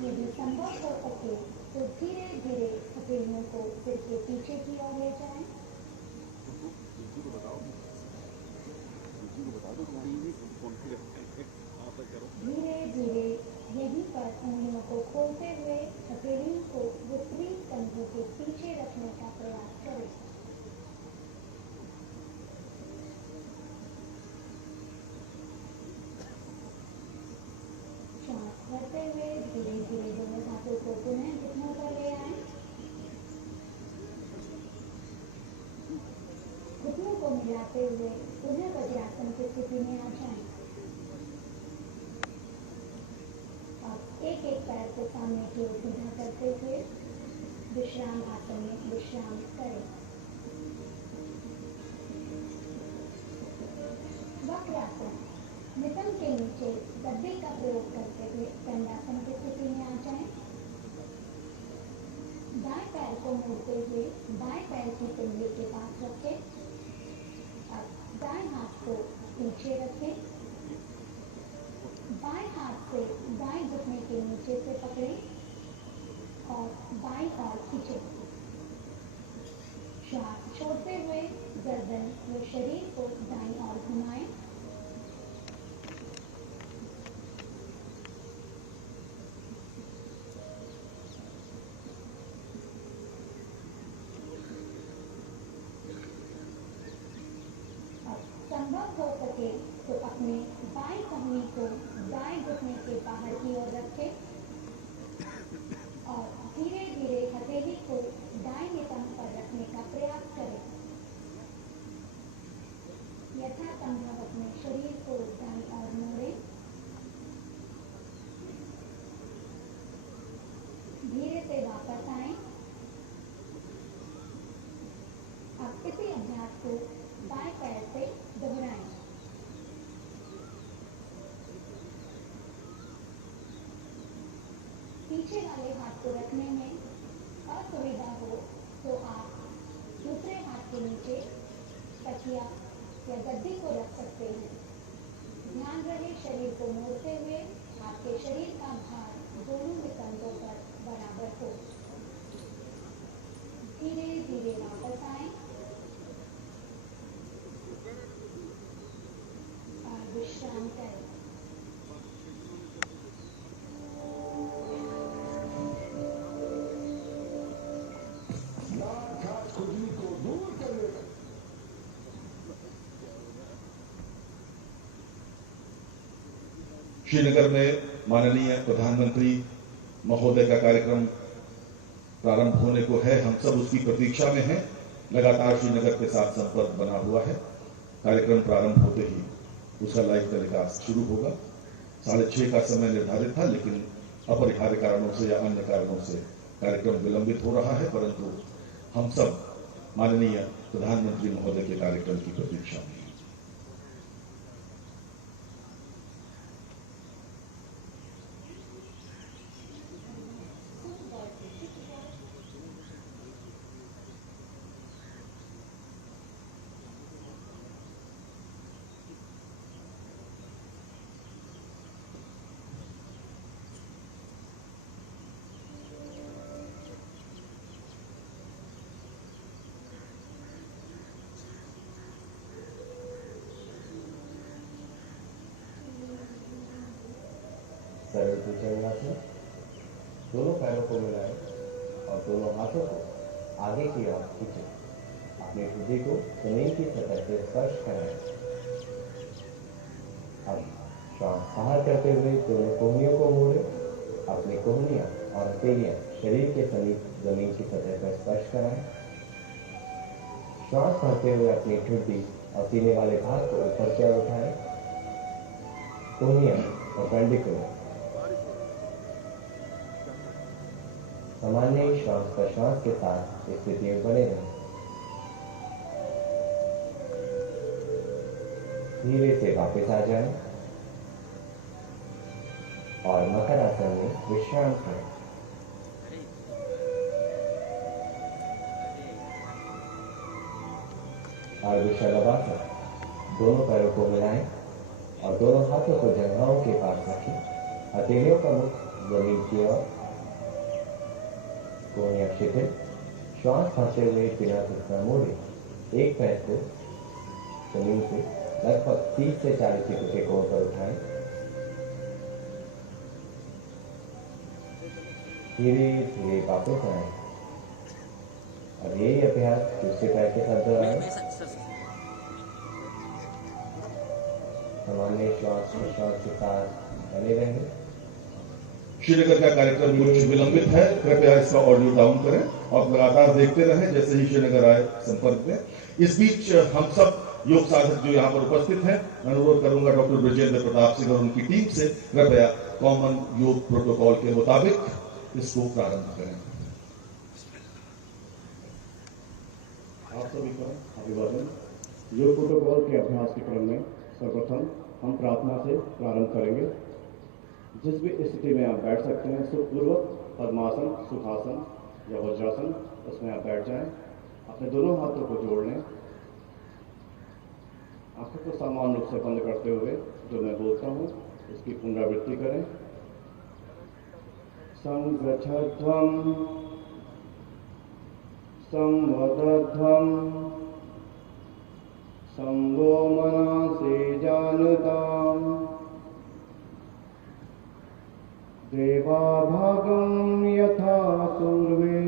यदि संभव हो सके तो धीरे धीरे हथेलियों को सिर के पीछे की ओर ले जाएं। धीरे धीरे यहीं पर उंगलियों को खोलते हुए हथेलियों को विपरीत कंधों के पीछे रखने का प्रयास करें। श्वास भरते हुए धीरे धीरे दोनों हाथों को पुनः घुटनों पर ले आएं। घुटनों को मिलाते हुए पुनः वज्रासन की स्थिति में आ जाएं। एक एक पैर को सामने की ओर सीधा करते हुए विश्राम आसन में विश्राम करें। वक्रासन, नितंब के नीचे गद्दे का प्रयोग करते हुए दंडासन की स्थिति में आ जाएं। दाएं पैर को मोड़ते हुए बाएं पैर की पिंडली के पास रखें। अब दाएं हाथ को पीछे रखें। बाएं हाथ से दाएं घुटने के नीचे से पकड़ें और बाईं ओर खींचें। श्वास छोड़ते हुए गर्दन व शरीर को दाईं ओर घुमाएं। संभव हो सके तो अपने बाएं कमनी को दाएं घुटने के बाहर की ओर रखें और धीरे धीरे हथेली को दाएं नितंब पर रखने का प्रयास करें। यथासंभव अपने शरीर को दाईं ओर मोड़ें। धीरे से वापस आएं। अब इसी अभ्यास को बाएं पैर से दोहराएं। पीछे वाले हाथ को रखने में असुविधा हो तो आप दूसरे हाथ के नीचे तकिया या गद्दी को रख सकते हैं। ध्यान रहे शरीर को मोड़ते हुए आपके शरीर का भार दोनों नितंबों पर बराबर हो। धीरे धीरे वापस आएं और विश्राम करें। श्रीनगर में माननीय प्रधानमंत्री महोदय का कार्यक्रम प्रारंभ होने को है, हम सब उसकी प्रतीक्षा में हैं। लगातार श्रीनगर के साथ संपर्क बना हुआ है। कार्यक्रम प्रारंभ होते ही उसका लाइव टेलीकास्ट शुरू होगा। 6:30 का समय निर्धारित था, लेकिन अपरिहार्य कारणों से या अन्य कारणों से कार्यक्रम विलंबित हो रहा है, परंतु हम सब माननीय प्रधानमंत्री महोदय के कार्यक्रम की प्रतीक्षा में हैं। सरल सूचनासन, दोनों पैरों को मिलाएं और दोनों हाथों को आगे की ओर खींचें। अपनी हृदय को जमीन की सतह से स्पर्श कराएं। अब श्वास बाहर करते हुए दोनों कोहनियों को मोड़ें। अपनी कोहनियां और हथेलियां शरीर के समीप जमीन की सतह पर स्पर्श कराएं। श्वास भरते हुए अपनी ठुड्डी और सीने वाले भाग को ऊपर की ओर उठाएं। कोहनियां परपेंडिकुलर। सामान्य श्वास प्रश्वास के साथ स्थिति में बने रहें। धीरे से वापस आ जाएं और मकर आसन में विश्राम करें। अर्धशलभासन, दोनों पैरों को मिलाएं और दोनों हाथों को जंघाओं के पास रखें। हथेलियों का मुख जमीन की ओर, कोहनियां शिथिल। श्वास भरते हुए बिना घुटना मोड़े एक पैर को जमीन से लगभग 30 से 40 फीट के कोण पर उठाएं। धीरे धीरे वापस आए। अब यही अभ्यास दूसरे पैर के साथ दोहराएं। सामान्य श्वास प्रश्वास के साथ बने रहें। श्रीनगर का कार्यक्रम कुछ विलंबित है, कृपया इसका ऑडियो डाउन करें और लगातार देखते रहें जैसे ही श्रीनगर आए संपर्क में। इस बीच हम सब योग साधक जो यहाँ पर उपस्थित हैं, अनुरोध करूंगा डॉक्टर ब्रजेंद्र प्रताप सिंह और उनकी टीम से कृपया कॉमन योग प्रोटोकॉल के मुताबिक इसको प्रारंभ करें। आप सभी का अभिवादन। योग प्रोटोकॉल के अभ्यास के क्रम में सर्वप्रथम हम प्रार्थना से प्रारंभ करेंगे। जिस भी स्थिति में आप बैठ सकते हैं, सुखपूर्वक पद्मासन, सुखासन या वज्रासन, उसमें आप बैठ जाएं। अपने दोनों हाथों को जोड़ लें। आंखों को समान रूप से बंद करते हुए जो मैं बोलता हूँ उसकी पुनरावृत्ति करें। संगच्छध्वं संवदध्वं संगो मनासे जानताम् देवाभागं यथा पूर्वे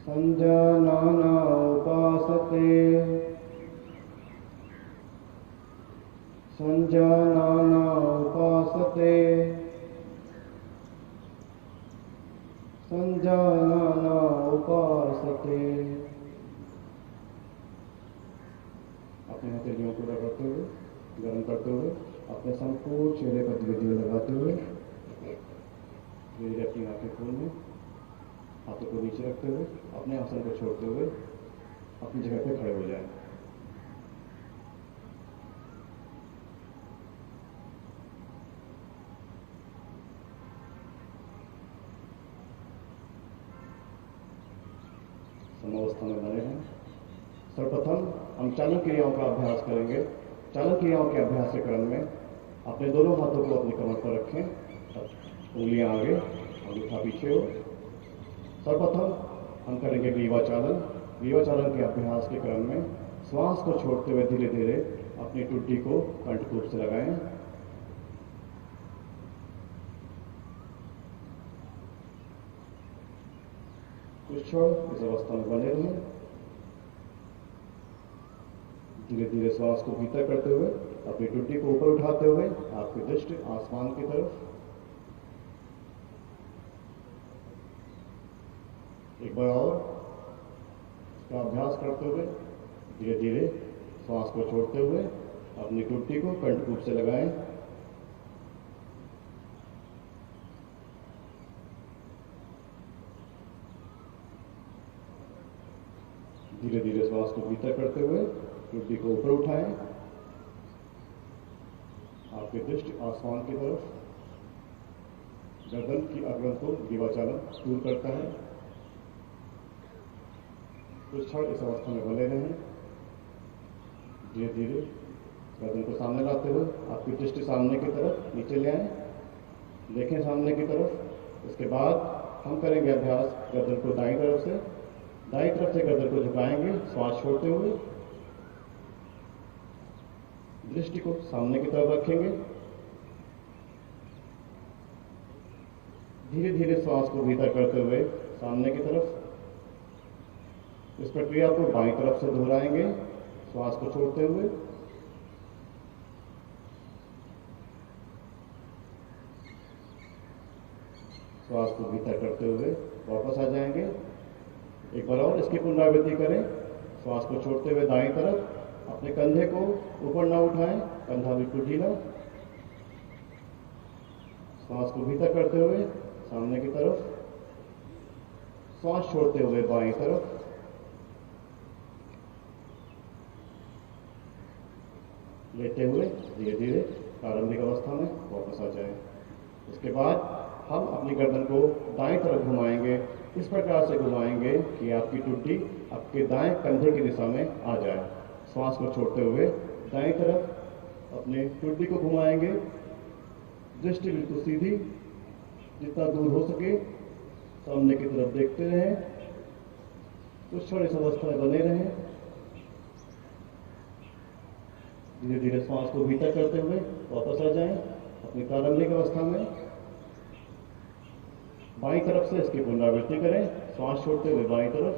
संजानाना उपासते संजानाना उपासते संजानाना उपासते। अपने हथेलियों को रगड़ते हुए, गर्म करते हुए, अपने संपूर्ण चेहरे पर धीरे धीरे लगाते हुए धीरे धीरे अपनी आंखें खोलें। हाथों को नीचे रखते हुए अपने आसन को छोड़ते हुए अपनी जगह पे खड़े हो जाएं। समावस्था में बने हैं। सर्वप्रथम हम चालन क्रियाओं का अभ्यास करेंगे। चालन क्रियाओं के अभ्यास के क्रम में अपने दोनों हाथों को अपनी कमर पर रखें। उंगलियां आगे, अंगूठा पीछे हो। सर्वप्रथम हम करेंगे ग्रीवा चालन। ग्रीवा चालन के अभ्यास के क्रम में श्वास को छोड़ते हुए धीरे धीरे अपनी टुड्डी को कंठकूप से लगाएं। कुछ क्षण इस अवस्था में बने रहें। धीरे धीरे श्वास को भीतर करते हुए अपनी टुड्डी को ऊपर उठाते हुए आपकी दृष्टि आसमान की तरफ। एक बार और इसका अभ्यास करते हुए धीरे धीरे श्वास को छोड़ते हुए अपनी टुट्टी को कंठकूप से लगाएं। धीरे धीरे श्वास को भीतर करते हुए टुट्टी को ऊपर उठाएं। आपकी दृष्टि आसमान की तरफ, गर्दन की अग्रंथ को दिवाचालन दूर करता है। कुछ क्षण इस अवस्था में बने रहें। धीरे धीरे गर्दन को सामने लाते हुए आपकी दृष्टि सामने की तरफ नीचे ले आएं। देखें सामने की तरफ। इसके बाद हम करेंगे अभ्यास गर्दन को दाईं तरफ से गर्दन को झुकाएंगे, श्वास छोड़ते हुए दृष्टि को सामने की तरफ रखेंगे। धीरे धीरे श्वास को भीतर करते हुए सामने की तरफ। इस प्रक्रिया को बाईं तरफ से दोहराएंगे, श्वास को छोड़ते हुए। श्वास को भीतर करते हुए वापस आ जाएंगे। एक बार और इसकी पुनरावृत्ति करें। श्वास को छोड़ते हुए दाईं तरफ, अपने कंधे को ऊपर ना उठाएं, कंधा बिल्कुल ढीला। श्वास को भीतर करते हुए सामने की तरफ, श्वास छोड़ते हुए बाईं तरफ। लेते हुए धीरे धीरे प्रारंभिक अवस्था में वापस आ जाएं। इसके बाद हम अपनी गर्दन को दाएं तरफ घुमाएंगे। इस प्रकार से घुमाएंगे कि आपकी टुट्टी आपके दाएं कंधे की दिशा में आ जाए। श्वास को छोड़ते हुए दाएं तरफ अपने टुट्टी को घुमाएंगे। दृष्टि बिल्कुल सीधी, जितना दूर हो सके सामने की तरफ देखते रहें। कुछ क्षण इस अवस्था में बने रहें। धीरे धीरे श्वास को भीतर करते हुए वापस आ जाएं अपनी प्रारंभिक अवस्था में। बाईं तरफ से इसकी पुनरावृत्ति करें। श्वास छोड़ते हुए बाईं तरफ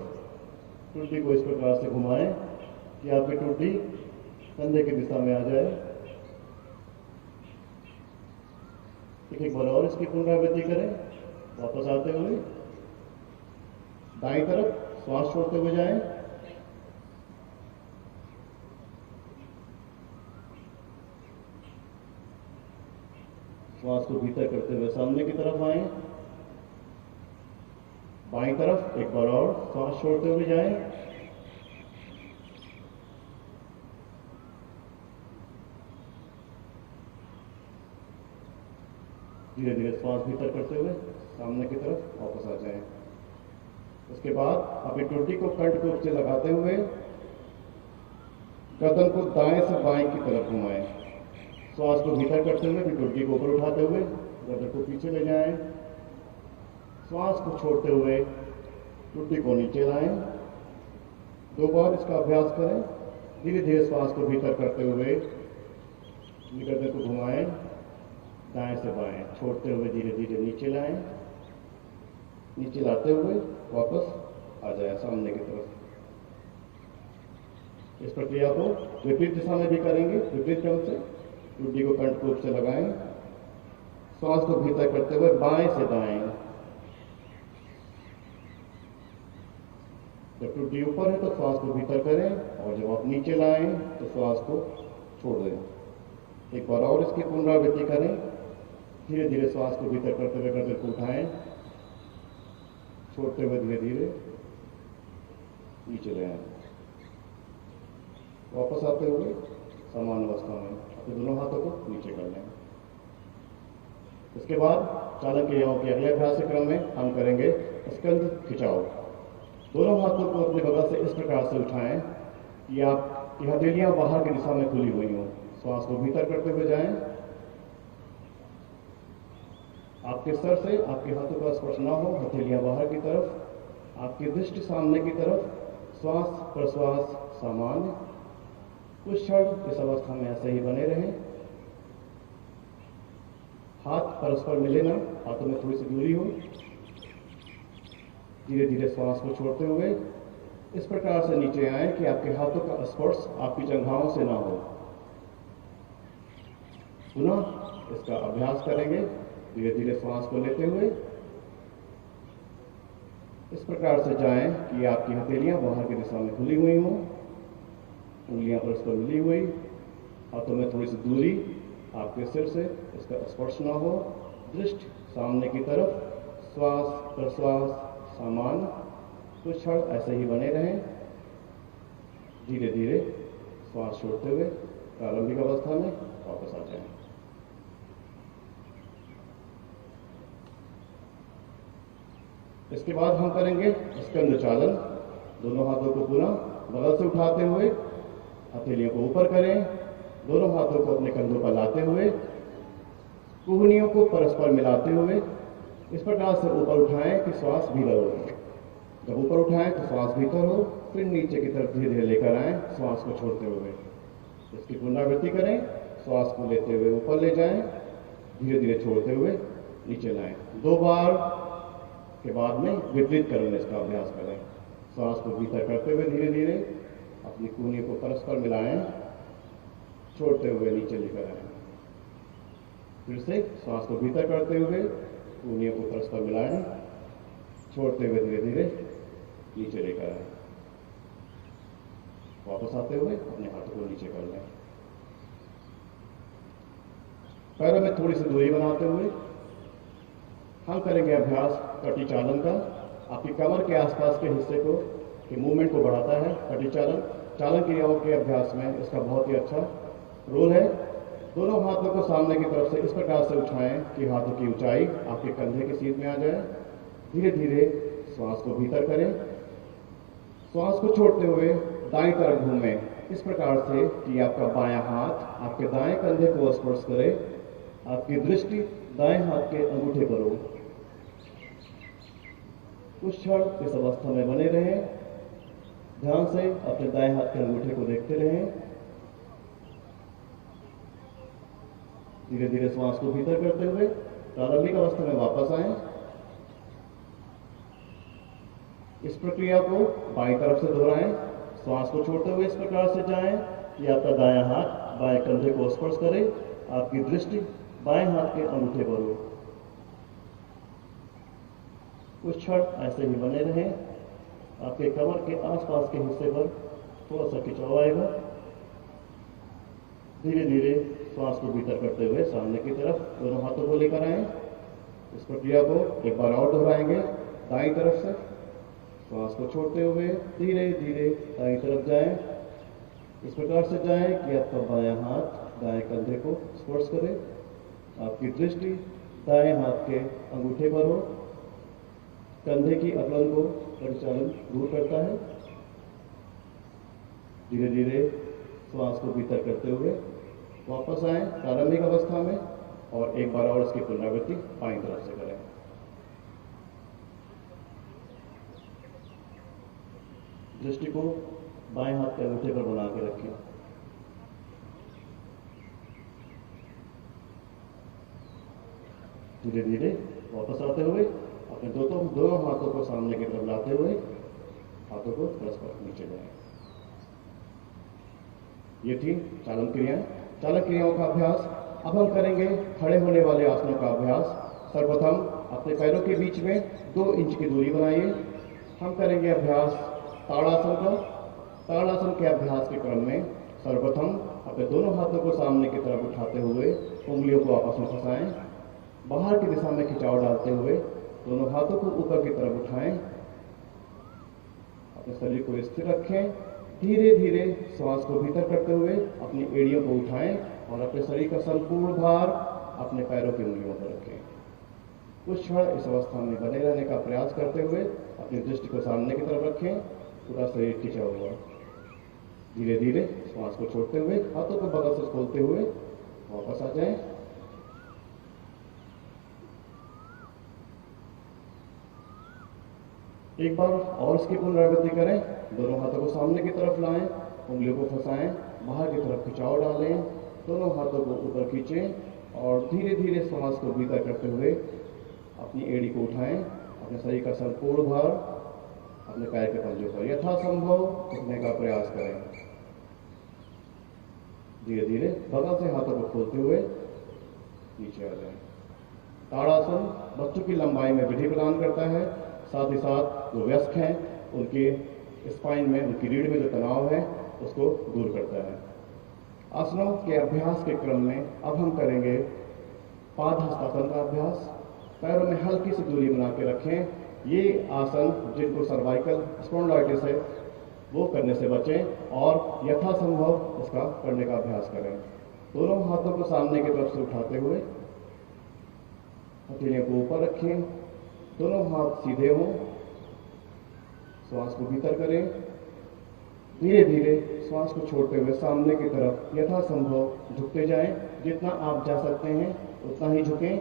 टुट्टी को इस प्रकार से घुमाएं कि आपकी टुट्टी कंधे की दिशा में आ जाए। एक बार और इसकी पुनरावृत्ति करें। वापस आते हुए दाईं तरफ श्वास छोड़ते हुए जाएं। श्वास को भीतर करते हुए सामने की तरफ आएं। बाईं तरफ एक बार और श्वास छोड़ते हुए जाएं। धीरे धीरे श्वास भीतर करते हुए सामने की तरफ वापस आ जाएं। उसके बाद अपनी टुट्टी को कंठकूप से लगाते हुए गर्दन को दाएं से बाएं की तरफ घुमाएं। श्वास को भीतर करते हुए अपनी टुट्टी को ऊपर उठाते हुए गर्दन को पीछे ले जाएं। श्वास को छोड़ते हुए टुट्टी को नीचे लाएं। 2 बार इसका अभ्यास करें। धीरे धीरे श्वास को भीतर करते हुए गर्दन को घुमाएं, दाएं से बाएं, छोड़ते हुए धीरे धीरे नीचे लाएं। नीचे लाते हुए वापस आ जाए सामने की तरफ। इस प्रक्रिया को विपरीत दिशा में भी करेंगे, विपरीत क्रम से। टुट्टी को कंठकूप से लगाएं। श्वास को भीतर करते हुए बाएं से दाएं। जब टुट्टी ऊपर है तो श्वास को भीतर करें और जब आप नीचे लाएं तो श्वास को छोड़ दें। एक बार और इसकी पुनरावृत्ति करें। धीरे धीरे श्वास को भीतर करते हुए गर्दन को उठाएं, छोड़ते हुए धीरे धीरे नीचे ले आएं। वापस आते हुए समान अवस्था में अपने दोनों हाथों को नीचे कर लें। इसके बाद चालन क्रियाओं के अगले अभ्यास क्रम में हम करेंगे स्कंध खिंचाव। दोनों हाथों को अपने बगल से इस प्रकार से उठाएं कि आपकी हथेलियां बाहर की दिशा में खुली हुई हों। श्वास को भीतर करते हुए जाएं। आपके सर से आपके हाथों का स्पर्श ना हो, हथेलियां बाहर की तरफ, आपकी दृष्टि सामने की तरफ। श्वास प्रश्वास सामान्य। कुछ क्षण इस अवस्था में ऐसे ही बने रहें। हाथ परस्पर मिले ना, हाथों में थोड़ी सी दूरी हो। धीरे धीरे श्वास को छोड़ते हुए इस प्रकार से नीचे आए कि आपके हाथों का स्पर्श आपकी जंघाओं से ना हो। पुनः इसका अभ्यास करेंगे। धीरे धीरे श्वास को लेते हुए इस प्रकार से जाएं कि आपकी हथेलियां बाहर की दिशा में खुली हुई हों, उंगलियां परस्पर मिली हुई। हाथों में थोड़ी सी दूरी, आपके सिर से इसका स्पर्श ना हो, दृष्टि सामने की तरफ, श्वास प्रश्वास सामान्य, कुछ क्षण ऐसे ही बने रहें। धीरे धीरे श्वास छोड़ते हुए प्रारंभिक अवस्था में वापस आ जाएं। इसके बाद हम करेंगे स्कंद चालन। दोनों हाथों को पुनः बगल से उठाते हुए हथेलियों को ऊपर करें, दोनों हाथों को अपने कंधों पर लाते हुए कुहनियों को परस्पर मिलाते हुए इस प्रकार से ऊपर उठाएं कि श्वास भीतर हो। जब ऊपर उठाएं तो श्वास भीतर हो, फिर नीचे की तरफ धीरे धीरे लेकर आएं, श्वास को छोड़ते हुए। इसकी पुनरावृत्ति करें। श्वास को लेते हुए ऊपर ले जाएं, धीरे धीरे छोड़ते हुए नीचे लाएं। 2 बार के बाद में विपरीत क्रम में इसका अभ्यास करें। श्वास को भीतर करते हुए धीरे धीरे अपनी कुहनियों को परस्पर मिलाएं, छोड़ते हुए नीचे लेकर आएं। फिर से श्वास को भीतर करते हुए कुहनियों को परस्पर मिलाएं, छोड़ते हुए धीरे धीरे नीचे लेकर आएं। वापस आते हुए अपने हाथों को नीचे कर लें। पैरों में थोड़ी सी दूरी बनाते हुए हम करेंगे अभ्यास कटी चालन का। आपकी कमर के आसपास के हिस्से को के मूवमेंट को बढ़ाता है कटी चालन। चालन क्रियाओं के अभ्यास में इसका बहुत ही अच्छा रोल है। दोनों हाथों को सामने की तरफ से इस प्रकार से उठाएं कि हाथों की ऊंचाई आपके कंधे की सीध में आ जाए। धीरे धीरे श्वास को भीतर करें, श्वास को छोड़ते हुए दाईं तरफ घूमें इस प्रकार से कि आपका बायां हाथ आपके दाएं कंधे को स्पर्श करे, आपकी दृष्टि दाएं हाथ के अंगूठे पर हो। कुछ क्षण इस अवस्था में बने रहें, ध्यान से अपने दाएं हाथ के अंगूठे को देखते रहें। धीरे धीरे श्वास को भीतर करते हुए प्रारंभिक अवस्था में वापस आएं। इस प्रक्रिया को बाईं तरफ से दोहराएं। श्वास को छोड़ते हुए इस प्रकार से जाएं कि आपका दायां हाथ बाएं कंधे को स्पर्श करे, आपकी दृष्टि बाएं हाथ के अंगूठे पर हो। कुछ क्षण ऐसे ही बने रहें। आपके कमर के आसपास के हिस्से पर थोड़ा सा खिंचाव आएगा। धीरे धीरे श्वास को भीतर करते हुए सामने की तरफ दोनों हाथों को लेकर आएं। इस प्रक्रिया को एक बार और दोहराएंगे। दाईं तरफ से श्वास को छोड़ते हुए धीरे धीरे दाईं तरफ जाएं। इस प्रकार से जाएं कि आपका बायां हाथ दाएं कंधे को स्पर्श करे, आपकी दृष्टि दाएं हाथ के अंगूठे पर हो। कंधे की अकड़न को परिचालन दूर करता है। धीरे धीरे श्वास को भीतर करते हुए वापस आएं प्रारंभिक अवस्था में और एक बार और इसकी पुनरावृत्ति बाईं तरफ से करें। दृष्टि को बाएं हाथ के अंगूठे पर बना के रखें। धीरे धीरे वापस आते हुए अपने दोनों हाथों को सामने की तरफ लाते हुए हाथों को परस्पर नीचे लाएं। ये थी चालन क्रियाएं। चालन क्रियाओं का अभ्यास। अब हम करेंगे खड़े होने वाले आसनों का अभ्यास। सर्वप्रथम अपने पैरों के बीच में 2 इंच की दूरी बनाइए। हम करेंगे अभ्यास ताड़ासन का। ताड़ासन के अभ्यास के क्रम में सर्वप्रथम अपने दोनों हाथों को सामने की तरफ उठाते हुए उंगलियों को आपस में फंसाएं। बाहर की दिशा में खिंचाव डालते हुए दोनों हाथों को ऊपर की तरफ उठाएं। अपने शरीर को स्थिर रखें। धीरे धीरे श्वास को भीतर करते हुए अपनी एड़ियों को उठाएं और अपने शरीर का संपूर्ण भार अपने पैरों की उंगलियों पर रखें। कुछ क्षण इस अवस्था में बने रहने का प्रयास करते हुए अपनी दृष्टि को सामने की तरफ रखें। पूरा शरीर खिंचा हुआ। धीरे धीरे श्वास को छोड़ते हुए हाथों को बगल से खोलते हुए वापस आ जाएं। एक बार और इसकी पुनरावृत्ति करें। दोनों हाथों को सामने की तरफ लाएं, उंगलियों को फंसाएं, बाहर की तरफ खिंचाव डालें, दोनों हाथों को ऊपर खींचें और धीरे धीरे श्वास को भीतर करते हुए अपनी एड़ी को उठाएं। अपने शरीर का संपूर्ण भार अपने पैर के पंजों पर यथासंभव उठने का प्रयास करें। धीरे धीरे बगल से हाथों को खोलते हुए नीचे आ जाएं। ताड़ासन बच्चों की लंबाई में वृद्धि प्रदान करता है। साथ ही साथ जो वयस्क हैं उनके स्पाइन में, उनकी रीढ़ में जो तनाव है उसको दूर करता है। आसनों के अभ्यास के क्रम में अब हम करेंगे पाद हस्तासन का अभ्यास। पैरों में हल्की सी दूरी बना के रखें। ये आसन जिनको सर्वाइकल स्पॉन्डिलाइटिस है वो करने से बचें और यथासंभव इसका करने का अभ्यास करें। दोनों हाथों को सामने की तरफ से उठाते हुए हथेलियों को ऊपर रखें। दोनों हाथ सीधे हों। श्वास को भीतर करें। धीरे धीरे श्वास को छोड़ते हुए सामने की तरफ यथासंभव झुकते जाएं। जितना आप जा सकते हैं उतना ही झुकें।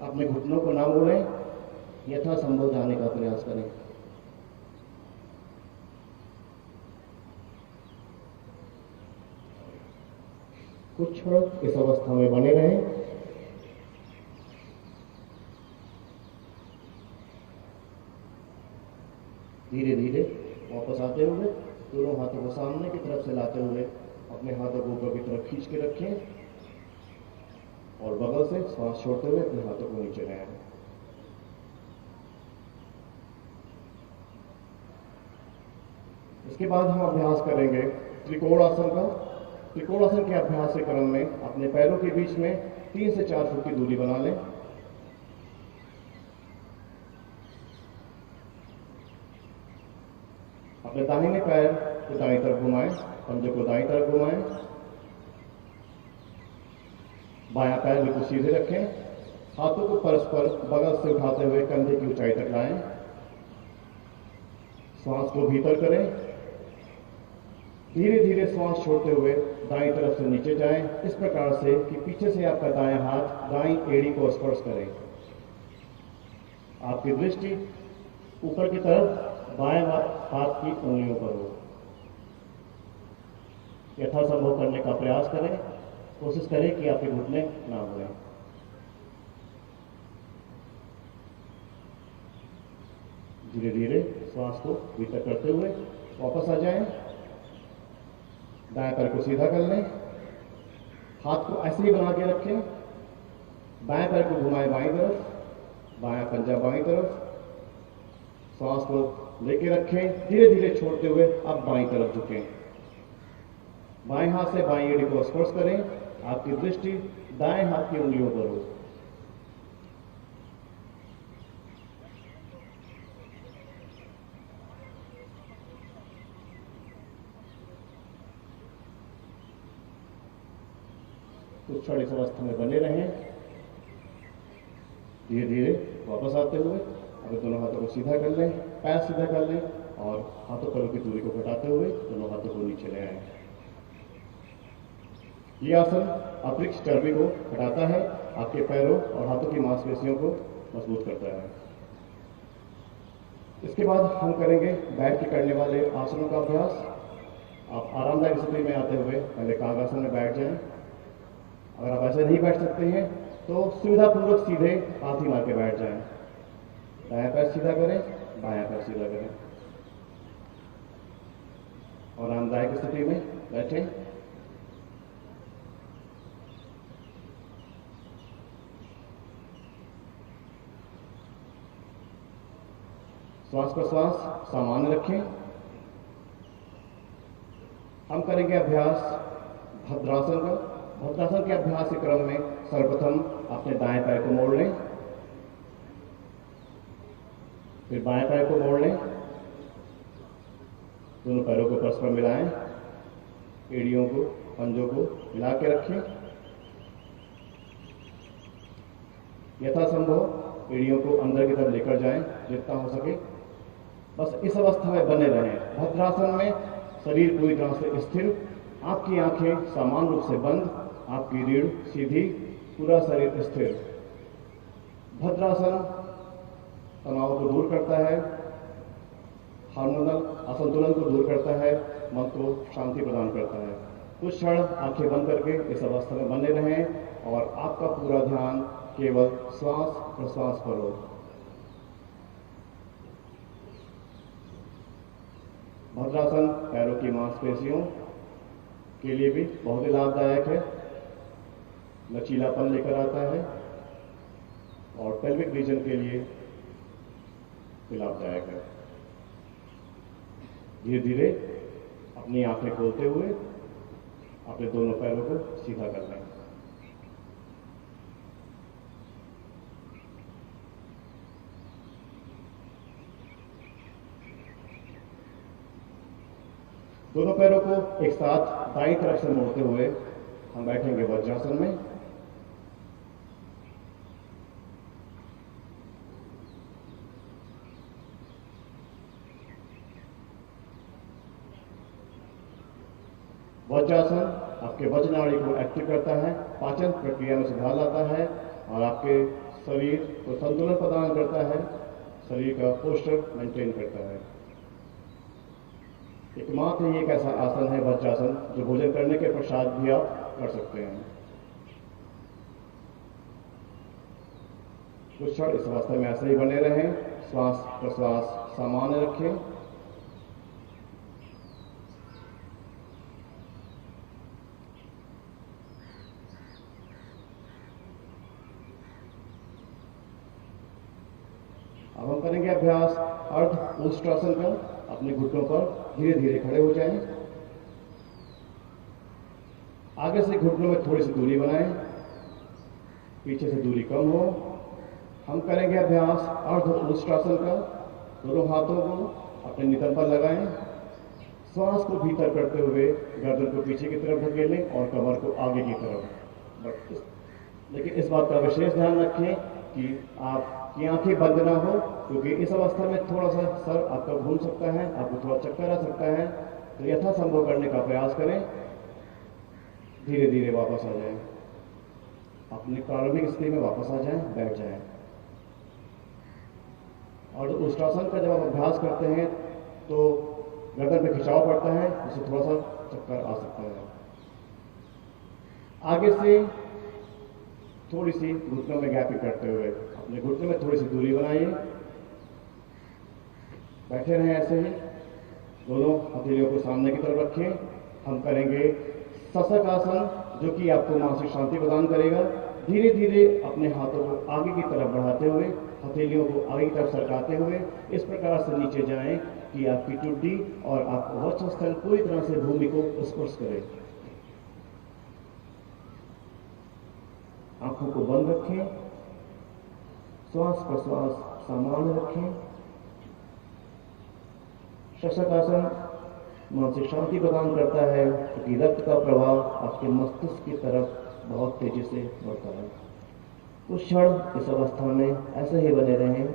अपने घुटनों को ना मोड़ें। यथासंभव जाने का प्रयास करें। कुछ क्षण इस अवस्था में बने रहें। धीरे धीरे वापस आते हुए दोनों हाथों को सामने की तरफ से लाते हुए अपने हाथों को ऊपर की तरफ खींच के रखें और बगल से श्वास छोड़ते हुए अपने हाथों को नीचे ले आएं। इसके बाद हम अभ्यास करेंगे त्रिकोणासन का। त्रिकोणासन के अभ्यास के क्रम में अपने पैरों के बीच में 3 से 4 फुट की दूरी बना लें। अपने दाहिने पैर को दाईं तरफ घुमाएं, पंजे को दाईं तरफ घुमाएं। बायां पैर बिल्कुल सीधे रखें। हाथों को परस्पर बगल से उठाते हुए कंधे की ऊंचाई तक लाएं। श्वास को भीतर करें। धीरे धीरे श्वास छोड़ते हुए दाईं तरफ से नीचे जाएं, इस प्रकार से कि पीछे से आपका दायां हाथ दाईं एड़ी को स्पर्श करे। आपकी दृष्टि ऊपर की तरफ बाएं हाथ की उंगलियों पर हो। यथासंभव करने का प्रयास करें। कोशिश करें कि आपके घुटने ना हो। धीरे धीरे श्वास को भीतर करते हुए वापस आ जाएं। दाएं पैर को सीधा कर लें। हाथ को ऐसे ही बना के रखें। बाएं पैर को घुमाएं बाईं तरफ, बायां पंजा बाईं तरफ। श्वास को लेके रखें। धीरे धीरे छोड़ते हुए अब बाईं तरफ झुकें। बाएं हाथ से बाईं एड़ी को स्पर्श करें। आपकी दृष्टि दाएं हाथ की उंगलियों पर हो। कुछ क्षण इस अवस्था में बने रहें। धीरे धीरे वापस आते हुए अब दोनों हाथों को सीधा कर लें, पैर सीधा कर लें और हाथों पैरों की दूरी को घटाते हुए दोनों हाथों को नीचे ले आएं। ये आसन अतिरिक्त चर्बी को हटाता है, आपके पैरों और हाथों की मांसपेशियों को मजबूत करता है। इसके बाद हम करेंगे बैठ के करने वाले आसनों का अभ्यास। आप आरामदायक स्थिति में आते हुए पहले कागासन में बैठ जाएं। अगर आप ऐसे नहीं बैठ सकते हैं तो सुविधापूर्वक सीधे हाथी मार के बैठ जाएं। दायां पैर सीधा करें, बायां पैर सीधा करें और आरामदायक स्थिति में बैठें। श्वास प्रश्वास सामान्य रखें। हम करेंगे अभ्यास भद्रासन का। भद्रासन के अभ्यास के क्रम में सर्वप्रथम अपने दाएं पैर को मोड़ लें, फिर बाएं पैर को मोड़ लें। दोनों पैरों को परस्पर मिलाएं। एड़ियों को पंजों को मिला के रखें। यथासंभव एड़ियों को अंदर की तरफ लेकर जाएं जितना हो सके। बस इस अवस्था में बने रहें। भद्रासन में शरीर पूरी तरह से स्थिर, आपकी आंखें समान रूप से बंद, आपकी रीढ़ सीधी, पूरा शरीर स्थिर। भद्रासन तनाव को दूर करता है, हार्मोनल असंतुलन को दूर करता है, मन को शांति प्रदान करता है। कुछ क्षण आंखें बंद करके इस अवस्था में बने रहें और आपका पूरा ध्यान केवल श्वास प्रश्वास पर हो। भद्रासन पैरों की मांसपेशियों के लिए भी बहुत ही लाभदायक है, लचीलापन लेकर आता है और पेल्विक रीजन के लिए भी लाभदायक है। धीरे धीरे अपनी आंखें खोलते हुए अपने दोनों पैरों को सीधा कर लें। दोनों पैरों को एक साथ दाईं तरफ से मोड़ते हुए हम बैठेंगे वज्रासन में। वज्रासन आपके वज्रनाड़ी को एक्टिव करता है, पाचन प्रक्रिया में सुधार लाता है और आपके शरीर को संतुलन प्रदान करता है, शरीर का पोस्चर मेंटेन करता है। एकमात्र ही एक ऐसा आसन है वज्रासन जो भोजन करने के पश्चात भी आप कर सकते हैं। कुछ क्षण इस अवस्था में ऐसे ही बने रहें, श्वास प्रश्वास सामान्य रखें। अब हम करेंगे अभ्यास अर्ध उष्ट्रासन का। अपने घुटनों पर धीरे धीरे खड़े हो जाएं। आगे से घुटनों में थोड़ी सी दूरी बनाएं, पीछे से दूरी कम हो। हम करेंगे अभ्यास अर्ध उष्ट्रासन का। दोनों हाथों को अपने नितंब पर लगाएं, श्वास को भीतर करते हुए गर्दन को पीछे की तरफ धकेलें और कमर को आगे की तरफ। लेकिन इस बात का विशेष ध्यान रखें कि आपकी आंखें बंद ना हो, क्योंकि इस अवस्था में थोड़ा सा सर आपका घूम सकता है, आपको थोड़ा चक्कर आ सकता है। तो यथासंभव करने का प्रयास करें। धीरे धीरे वापस आ जाएं, अपनी प्रारंभिक स्थिति में वापस आ जाएं, बैठ जाएं। और उष्ट्रासन का जब आप अभ्यास करते हैं तो गर्दन पे खिंचाव पड़ता है, जिससे थोड़ा सा चक्कर आ सकता है। आगे से थोड़ी सी घुटनों में गैपिंग करते हुए अपने घुटनों में थोड़ी सी दूरी बनाइए। बैठे रहें ऐसे ही, दोनों हथेलियों को सामने की तरफ रखें। हम करेंगे शशक आसन, जो कि आपको मानसिक शांति प्रदान करेगा। धीरे धीरे अपने हाथों को आगे की तरफ बढ़ाते हुए, हथेलियों को आगे की तरफ सरकाते हुए इस प्रकार से नीचे जाएं कि आपकी टुड्डी और आपका वक्षस्थल पूरी तरह से भूमि को स्पर्श करे। आंखों को बंद रखें, श्वास प्रश्वास सामान्य रखें। शशक आसन मानसिक शांति प्रदान करता है, क्योंकि रक्त का प्रवाह आपके मस्तिष्क की तरफ बहुत तेजी से बढ़ता है। कुछ क्षण इस अवस्था में ऐसे ही बने रहें।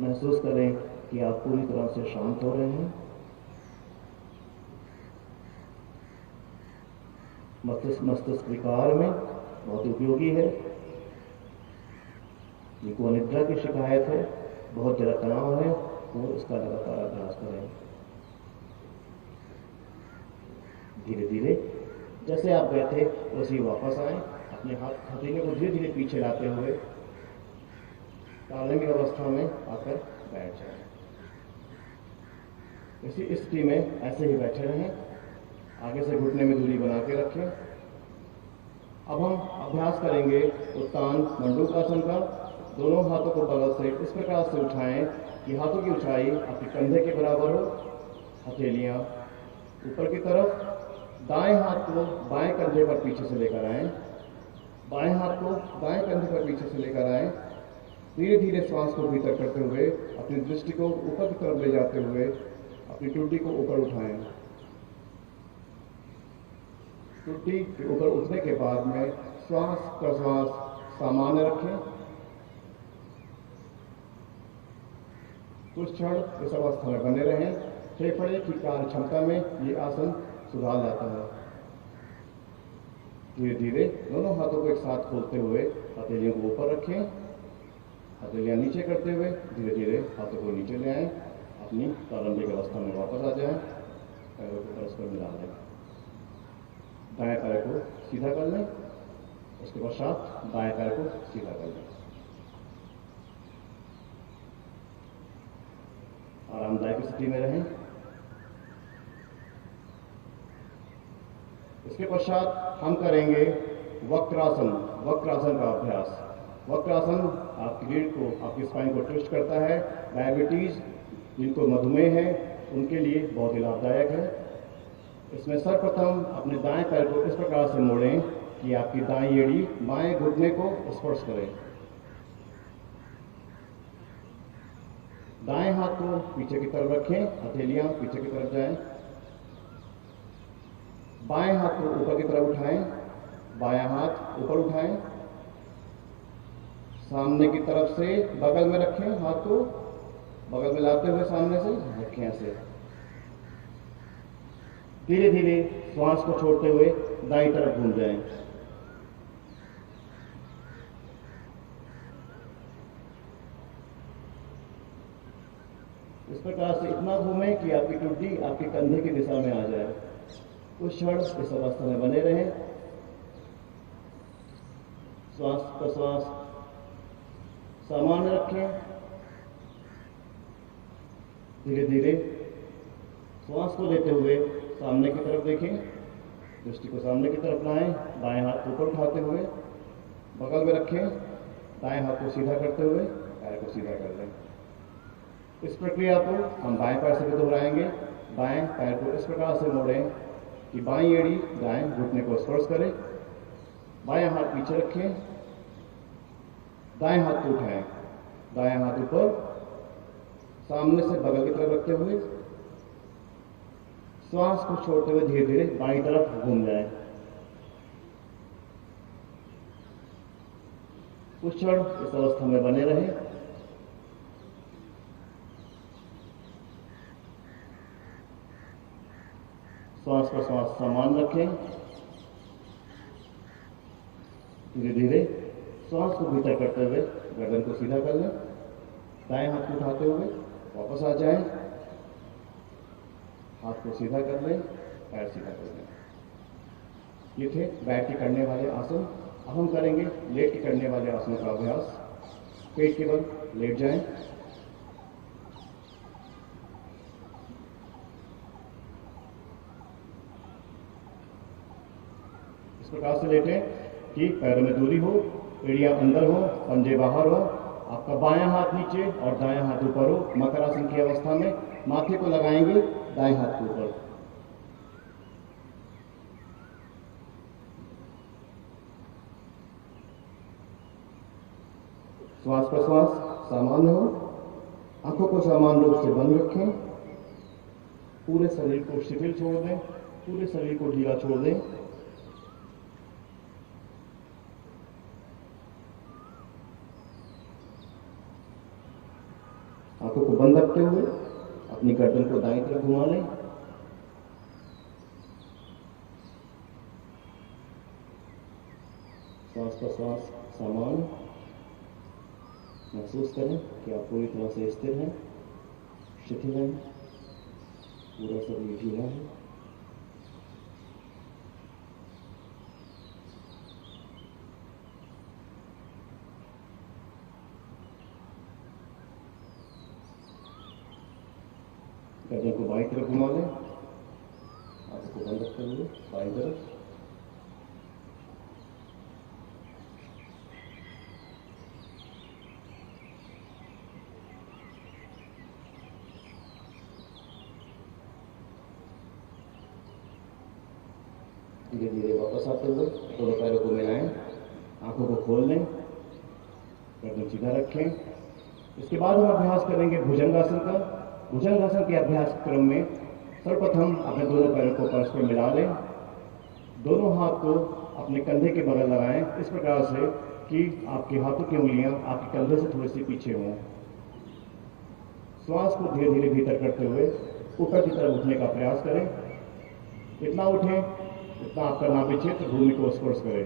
महसूस करें कि आप पूरी तरह से शांत हो रहे हैं। मस्तिष्क विकार में बहुत उपयोगी है। जिनको अनिद्रा की शिकायत है, बहुत ज़्यादा तनाव है, वो इसका लगातार अभ्यास करें। धीरे धीरे जैसे आप गए थे वैसे ही वापस आए। अपने हाथ हथेलियों को धीरे धीरे पीछे लाते हुए प्रारंभिक अवस्था में आकर बैठ जाए। इसी स्थिति में ऐसे ही बैठे रहें। आगे से घुटने में दूरी बना के रखें। अब हम अभ्यास करेंगे उत्तान मंडूकासन का। दोनों हाथों को बगल से इस प्रकार से उठाएं कि हाथों की ऊंचाई आपके कंधे के बराबर हो। हथेलियां ऊपर की तरफ। दाएं हाथ को बाएं कंधे पर पीछे से लेकर आएं। बाएं हाथ को दाएं कंधे पर पीछे से लेकर आएं। धीरे धीरे श्वास को भीतर करते हुए अपनी दृष्टि को ऊपर की तरफ ले जाते हुए अपनी टुड्डी को ऊपर उठाएं। टुड्डी के ऊपर उठने के बाद में श्वास प्रश्वास सामान्य रखें। कुछ क्षण इस अवस्था में बने रहें। फेफड़े की कार्य क्षमता में ये आसन सुधार लाता है। धीरे धीरे दोनों हाथों को एक साथ खोलते हुए हथेलियों को ऊपर रखें। हथेलियां नीचे करते हुए धीरे धीरे हाथों को नीचे ले आएं। अपनी प्रारंभिक अवस्था में वापस आ जाएं। पैरों को परस्पर मिला लें। दाएं पैर को सीधा कर लें। उसके पश्चात बाएं पैर को सीधा कर लें। आरामदायक स्थिति में रहें। इसके पश्चात हम करेंगे वक्रासन। वक्रासन का अभ्यास। वक्रासन आपकी रीढ़ को, आपकी स्पाइन को ट्विस्ट करता है। डायबिटीज, जिनको मधुमेह है, उनके लिए बहुत ही लाभदायक है। इसमें सर्वप्रथम अपने दाएं पैर को इस प्रकार से मोड़ें कि आपकी दाएं एड़ी बाएं घुटने को स्पर्श करे। दाएं हाथ को पीछे की तरफ रखें, हथेलियां पीछे की तरफ जाएं। बाएं हाथ को ऊपर की तरफ उठाएं, बायां हाथ ऊपर उठाएं, सामने की तरफ से बगल में रखें, हाथ को बगल में लाते हुए सामने से रखें ऐसे। धीरे धीरे श्वास को छोड़ते हुए दाईं तरफ घूम जाएं। इस प्रकार से इतना घूमें कि आपकी टुड्डी आपके कंधे की दिशा में आ जाए। कुछ क्षण इस अवस्था में बने रहें। श्वास प्रश्वास सामान्य रखें। धीरे धीरे श्वास को लेते हुए सामने की तरफ देखें, दृष्टि को सामने की तरफ लाएं, बाएं हाथ को ऊपर उठाते हुए बगल में रखें, दाएं हाथ को सीधा करते हुए पैर को सीधा कर लें। इस प्रक्रिया को हम बाएं पैर से भी दोहराएंगे। बाएं पैर को इस प्रकार से मोड़ें कि बाईं एड़ी दाएं घुटने को स्पर्श करे। बायां हाथ पीछे रखें, दाएं हाथ को उठाएं, दायां हाथ ऊपर, सामने से बगल की तरफ रखते हुए श्वास को छोड़ते हुए धीरे धीरे बाईं तरफ घूम जाएं। कुछ क्षण इस अवस्था में बने रहें। श्वास प्रश्वास समान रखें। धीरे धीरे श्वास को भीतर करते हुए गर्दन को सीधा कर लें। दाएं हाथ को उठाते हुए वापस आ जाएं। हाथ को सीधा कर लें, पैर सीधा कर लें। ये थे बैठ के करने वाले आसन। अब हम करेंगे लेट के करने वाले आसनों का अभ्यास। पेट के बल लेट जाएं। इस प्रकार से लेटें कि पैरों में दूरी हो, एड़ियां अंदर हो, पंजे बाहर हो, आपका बायां हाथ नीचे और दायां हाथ ऊपर हो। मकर आसन की अवस्था में माथे को लगाएंगे दाएं हाथ के ऊपर। श्वास प्रश्वास सामान्य हो। आंखों को सामान्य रूप से बंद रखें। पूरे शरीर को शिथिल छोड़ दें, पूरे शरीर को ढीला छोड़ दें। आंखों को बंद रखते हुए अपनी गर्दन को दाईं तरफ घुमा लें। श्वास प्रश्वास सामान्य। महसूस करें कि आप पूरी तरह से स्थिर हैं, शिथिल हैं, पूरा शरीर ढीला है। गर्दन को बाईं तरफ घुमा लें। आंखों को बंद रखते हुए बाईं तरफ। धीरे धीरे वापस आते हुए दोनों पैरों को मिलाएं, आंखों को खोल लें, गर्दन सीधा रखें। इसके बाद हम अभ्यास करेंगे भुजंगासन का। भुजंगासन के अभ्यास क्रम में सर्वप्रथम अपने दोनों पैरों को परस्पर मिला लें। दोनों हाथ को अपने कंधे के बगल लगाएं इस प्रकार से कि आपके हाथों की उंगलियां आपके कंधे से थोड़ी सी पीछे हों। श्वास को धीरे धीरे भीतर करते हुए ऊपर की तरफ उठने का प्रयास करें। इतना उठें इतना आपका नाभि क्षेत्र भूमि को स्पर्श करे।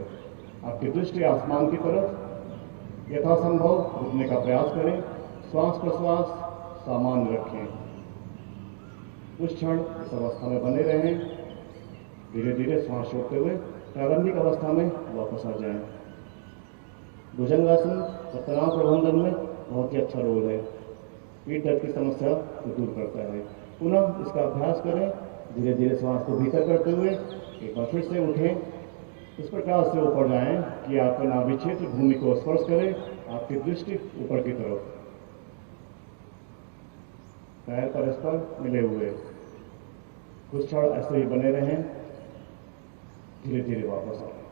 आपकी दृष्टि आसमान की तरफ यथासंभव रुकने का प्रयास करें। श्वास प्रश्वास सामान्य रखें। कुछ क्षण इस अवस्था में बने रहें। धीरे धीरे श्वास छोड़ते हुए प्रारंभिक अवस्था में वापस आ जाएं। भुजंगासन तनाव प्रबंधन में बहुत ही अच्छा रोल है। पीठ दर्द की समस्या को दूर करता है। पुनः इसका अभ्यास करें। धीरे धीरे श्वास को भीतर करते हुए एक बार फिर से उठें। इस प्रकार से ऊपर जाएं कि आपका नाभि क्षेत्र भूमि को स्पर्श करे। आपकी दृष्टि ऊपर की तरफ, पैर परस्पर मिले हुए। कुछ क्षण ऐसे ही बने रहें, धीरे धीरे वापस आए।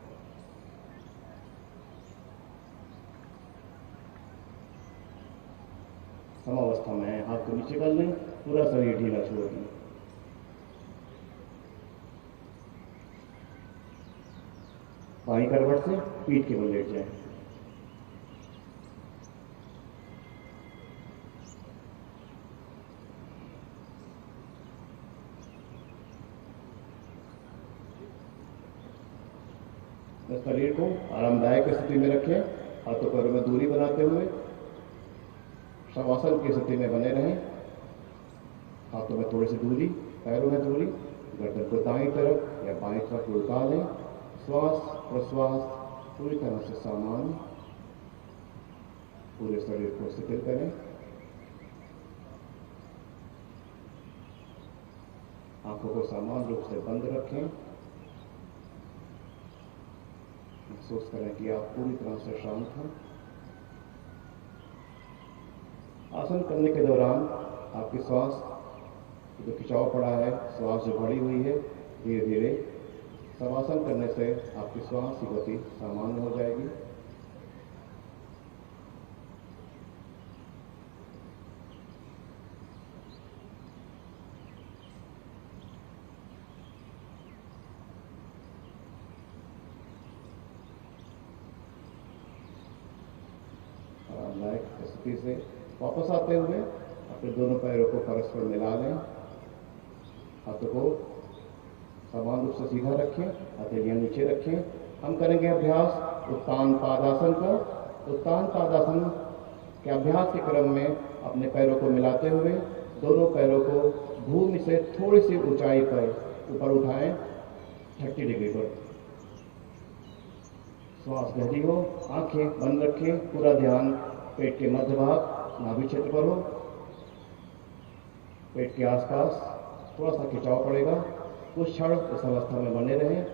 समावस्था में हाथ को नीचे कर लें, पूरा शरीर ढीला छोड़ दें। बाईं करवट से पीठ के बल लेट जाएं। शरीर को आरामदायक स्थिति में रखें, हाथों पैरों में दूरी बनाते हुए शवासन की स्थिति में बने रहें। हाथों में थोड़ी सी दूरी, पैरों में दूरी, गर्दन को दाईं तरफ या बाईं तरफ उल्टा लें। श्वास प्रश्वास पूरी तरह से सामान्य, पूरे शरीर को शिथिल करें। आंखों को सामान्य रूप से बंद रखें। महसूस करें कि आप पूरी तरह से शांत हैं। आसन करने के दौरान आपकी श्वास जो खिंचाव पड़ा है, श्वास जो बढ़ी हुई है, धीरे धीरे शवासन करने से आपकी श्वास की गति सामान्य हो जाएगी। आरामदायक स्थिति से वापस आते हुए अपने दोनों पैरों को परस्पर मिला लें। हाथों को समान रूप से सीधा रखें, हथेलियां नीचे रखें। हम करेंगे अभ्यास उत्तान पादासन का। उत्तान पादासन के अभ्यास के क्रम में अपने पैरों को मिलाते हुए दोनों पैरों को भूमि से थोड़ी सी ऊंचाई पर ऊपर उठाएं, 30 डिग्री पर। श्वास गहरी हो, आंखें बंद रखें, पूरा ध्यान पेट के मध्य भाग नाभि क्षेत्र पर हो। पेट के आसपास थोड़ा सा खिंचाव पड़ेगा। कुछ क्षण इस अवस्था में बने रहें।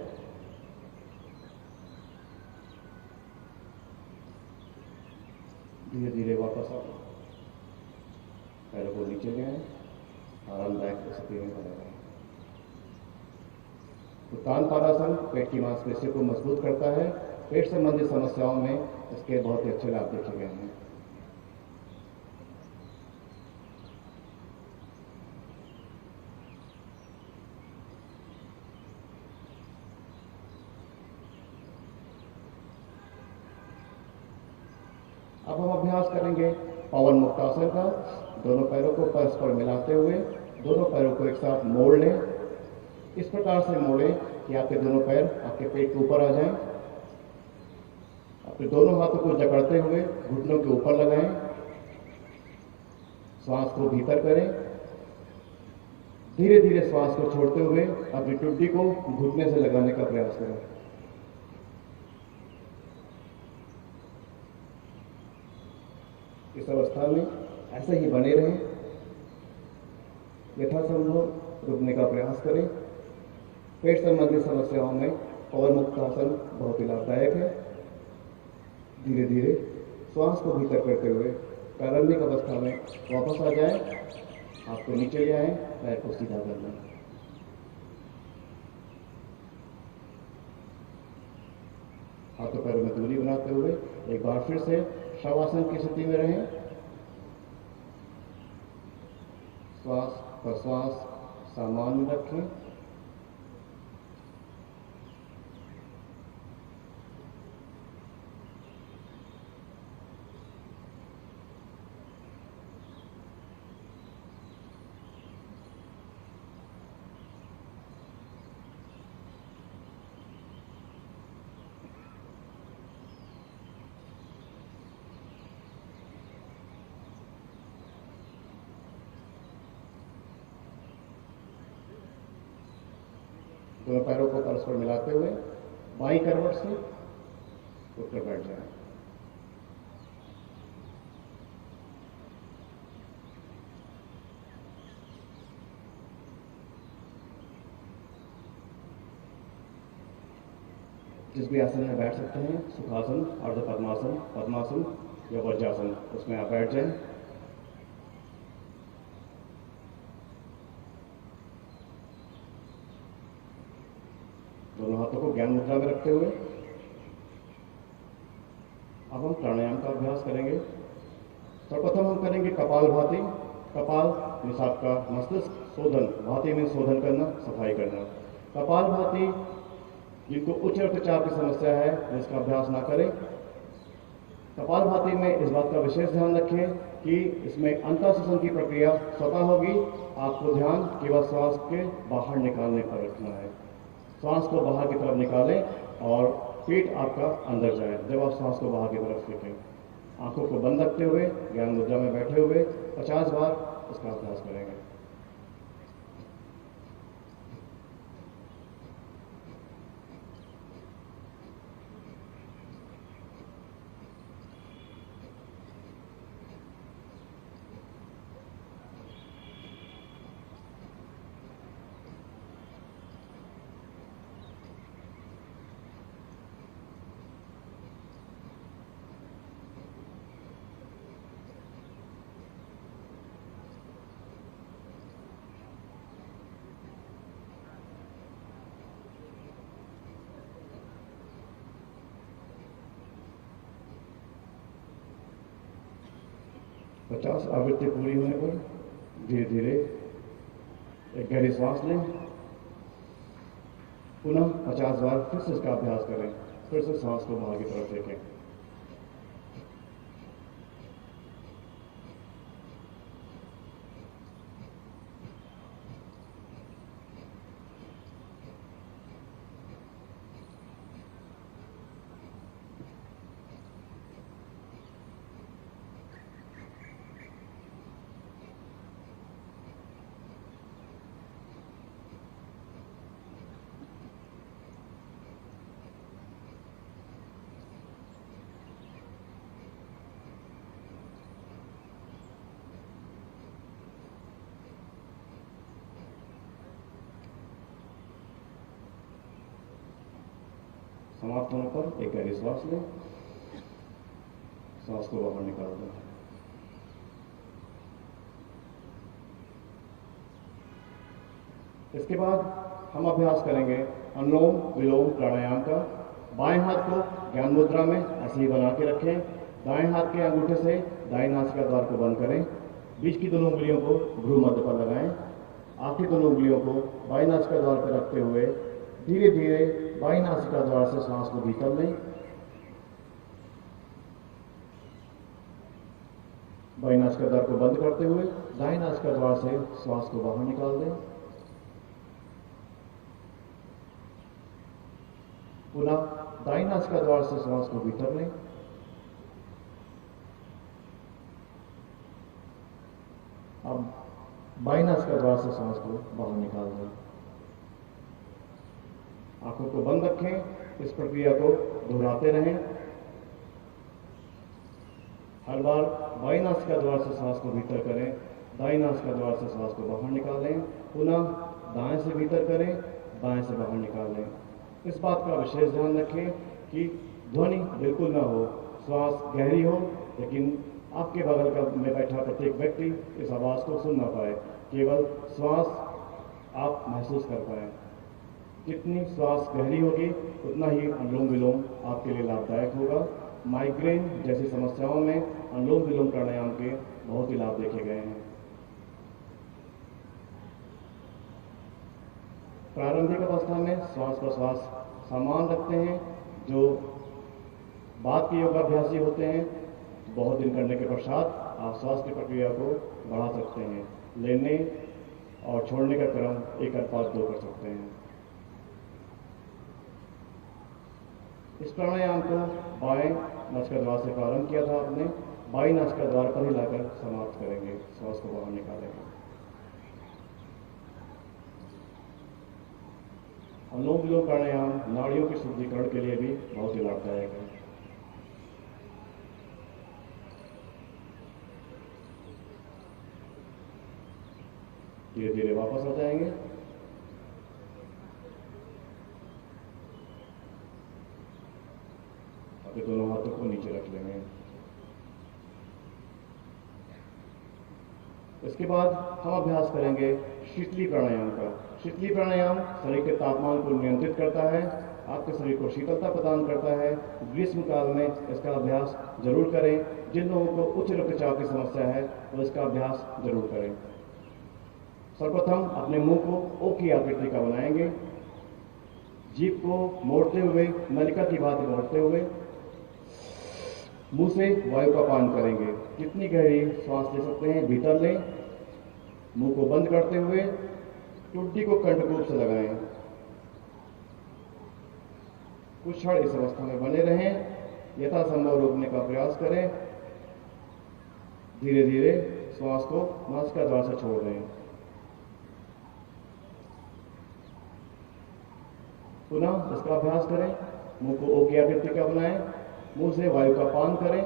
धीरे धीरे वापस आओ, पैरों को नीचे ले आए, आरामदायक स्थिति में बने रहें। उत्तान पादासन पेट की मांसपेशियों को मजबूत करता है। पेट संबंधी समस्याओं में इसके बहुत ही अच्छे लाभ देखे गए हैं। अब हम अभ्यास करेंगे पवन मुक्तासन का। दोनों पैरों को परस्पर मिलाते हुए दोनों पैरों को एक साथ मोड़ लें। इस प्रकार से मोड़ें कि आपके दोनों पैर आपके पेट के ऊपर आ जाएं। अपने दोनों हाथों को जकड़ते हुए घुटनों के ऊपर लगाएं। श्वास को भीतर करें। धीरे धीरे श्वास को छोड़ते हुए अपनी टुड्डी को घुटने से लगाने का प्रयास करें। इस अवस्था में ऐसे ही बने रहें। यथासंभव रुकने का प्रयास करें। पेट संबंधी समस्याओं में पवन मुक्तासन बहुत ही लाभदायक है। धीरे धीरे श्वास को भीतर करते हुए प्रारंभिक अवस्था में वापस आ जाएं। हाथ को नीचे ले आएं, पैर को सीधा कर लें। हाथों पैरों में दूरी बनाते हुए एक बार फिर से शवासन की स्थिति में रहें। श्वास प्रश्वास सामान्य रखें। दोनों पैरों को परस्पर मिलाते हुए बाईं करवट से उठकर बैठ जाएं। जिस भी आसन में बैठ सकते हैं, सुखासन, अर्ध पद्मासन, पद्मासन या वज्रासन, उसमें आप बैठ जाएं। हाथों को ज्ञान मुद्रा में रखते हुए अब हम प्राणायाम का अभ्यास करेंगे। सर्वप्रथम हम करेंगे कपालभाति। कपाल मीन्स आपका मस्तिष्क, शोधन, भाति में शोधन करना, सफाई करना। कपालभाति जिनको उच्च रक्तचाप की समस्या है वो इसका अभ्यास ना करें। कपालभाति में इस बात का विशेष ध्यान रखें कि इसमें अंतःश्वसन की प्रक्रिया स्वतः होगी। आपको ध्यान केवल श्वास के बाहर निकालने पर रखना है। श्वास को बाहर की तरफ निकालें और पेट आपका अंदर जाए जब आप श्वास को बाहर की तरफ फेंकें। आंखों को बंद रखते हुए ज्ञान मुद्रा में बैठे हुए 50 बार इसका अभ्यास करेंगे। पचास आवृत्ति पूरी होने पर धीरे धीरे एक गहरी सांस लें। पुनः 50 बार फिर से इसका अभ्यास करें। फिर से सांस को बाहर की तरफ फेंकें। समाप्त होने पर एक गहरी सांस लें। सांस को बाहर निकाल दें। इसके बाद हम अभ्यास करेंगे अनुलोम विलोम प्राणायाम का। बाएं हाथ को ज्ञान मुद्रा में ऐसे ही बना के रखें। दाएं हाथ के अंगूठे से दाएं नासिका द्वार को बंद करें। बीच की दोनों उंगलियों को भ्रू मध्य पर लगाएं। आखिरी दोनों उंगलियों को बाएं नासिका द्वार पर रखते हुए धीरे धीरे बाएं नासिका द्वार से सांस को भीतर लें। बाएं नासिका द्वार को बंद करते हुए दाएं नासिका द्वार से श्वास को बाहर निकाल दें। पुनः दाएं नासिका द्वार से श्वास को भीतर लें। अब बाएं नासिका द्वार से सांस को बाहर निकाल दें। आंखों को बंद रखें। इस प्रक्रिया को दोहराते रहें। हर बार बाएं नासिका द्वार से सांस को भीतर करें, दाएं नासिका द्वार से सांस को बाहर निकालें। पुनः दाएं से भीतर करें, बाएं से बाहर निकालें। इस बात का विशेष ध्यान रखें कि ध्वनि बिल्कुल ना हो, श्वास गहरी हो, लेकिन आपके बगल का में बैठा प्रत्येक व्यक्ति इस आवाज को सुन ना पाए। केवल श्वास आप महसूस कर पाए। जितनी श्वास गहरी होगी उतना ही अनुलोम विलोम आपके लिए लाभदायक होगा। माइग्रेन जैसी समस्याओं में अनुलोम विलोम प्राणायाम के बहुत ही लाभ देखे गए हैं। प्रारंभिक अवस्था में श्वास प्रश्वास समान रखते हैं। जो बाद के योगाभ्यासी होते हैं, बहुत दिन करने के पश्चात आप श्वास की प्रक्रिया को बढ़ा सकते हैं। लेने और छोड़ने का क्रम 1:2 कर सकते हैं। इस प्राणायाम को बाएं नासिका द्वार से प्रारंभ किया था आपने, बाएं नासिका द्वार पर ही लाकर समाप्त करेंगे। श्वास को बाहर निकालेंगे। अनुलोम विलोम प्राणायाम नाड़ियों के शुद्धिकरण के लिए भी बहुत ही लाभदायक है। धीरे धीरे वापस आ जाएंगे। अपने दोनों हाथों को नीचे रख लेंगे। इसके बाद हम अभ्यास करेंगे शीतली प्राणायाम का। शीतली प्राणायाम शरीर के तापमान को नियंत्रित करता है। आपके शरीर को शीतलता प्रदान करता है। ग्रीष्म काल में इसका अभ्यास जरूर करें। जिन लोगों को उच्च रक्तचाप की समस्या है वो इसका अभ्यास जरूर करें। सर्वप्रथम अपने मुंह को ओ की आकृति का बनाएंगे। जीभ को मोड़ते हुए, नलिका की भांति मोड़ते हुए मुंह से वायु का पान करेंगे। कितनी गहरी सांस ले सकते हैं भीतर लें। मुंह को बंद करते हुए टुड्डी को कंठकूप से लगाएं। कुछ क्षण इस अवस्था में बने रहें। यथासंभव रोकने का प्रयास करें। धीरे धीरे श्वास को नासिका द्वार से छोड़ दें। पुनः इसका अभ्यास करें। मुंह को ओ की आकृति का बनाएं। मुंह से वायु का पान करें।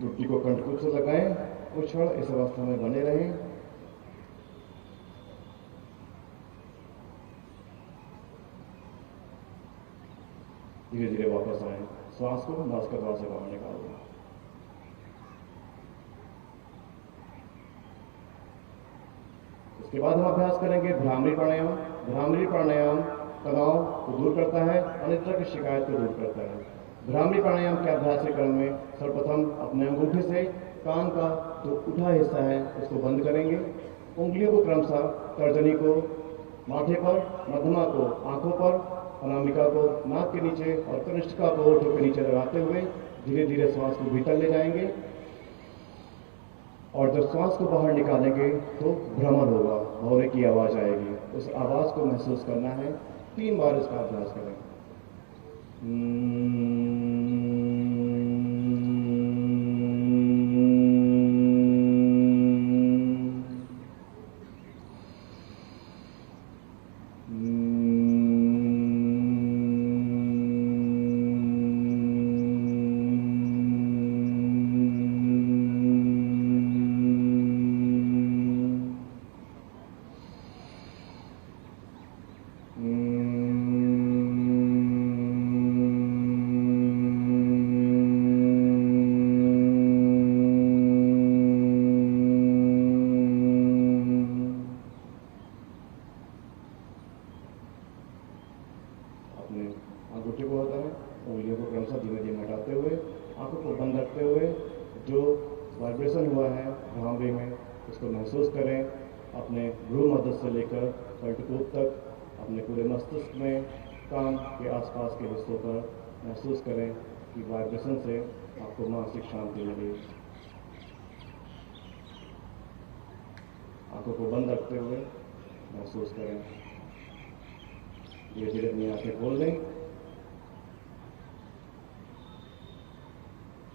टुड्डी को कंठकूप से लगाएं। कुछ क्षण इस अवस्था में बने रहें। धीरे धीरे वापस आए। श्वास को नासिका द्वार से बाहर निकाल दें। इसके बाद हम अभ्यास करेंगे भ्रामरी प्राणायाम। भ्रामरी प्राणायाम तनाव को दूर करता है, अनिद्रा की शिकायत को दूर करता है। भ्रामरी प्राणायाम के अभ्यास के क्रम में सर्वप्रथम अपने अंगूठे से कान का जो उठा हिस्सा है उसको बंद करेंगे। उंगलियों को क्रमशः तर्जनी को माथे पर, मध्यमा को आंखों पर, अनामिका को नाक के नीचे और कनिष्ठिका को होठों के नीचे लगाते हुए धीरे धीरे श्वास को भीतर ले जाएंगे। और जब श्वास को बाहर निकालेंगे तो भ्रमण होगा, भौरे की आवाज आएगी। उस आवाज को महसूस करना है। 3 बार इसका अभ्यास करें। अंगूठे को हटाएं, उंगलियों को क्रमशः धीमे धीमे हटाते हुए, आंखों को बंद रखते हुए जो वाइब्रेशन हुआ है भ्रामरी में उसको महसूस करें। अपने भ्रू मध्य से लेकर कंठकूप तक अपने पूरे मस्तिष्क में कान के आसपास के हिस्सों पर महसूस करें कि वाइब्रेशन से आपको मानसिक शांति मिले। आंखों को बंद रखते हुए महसूस करें। धीरे धीरे अपनी आंखें खोल दें।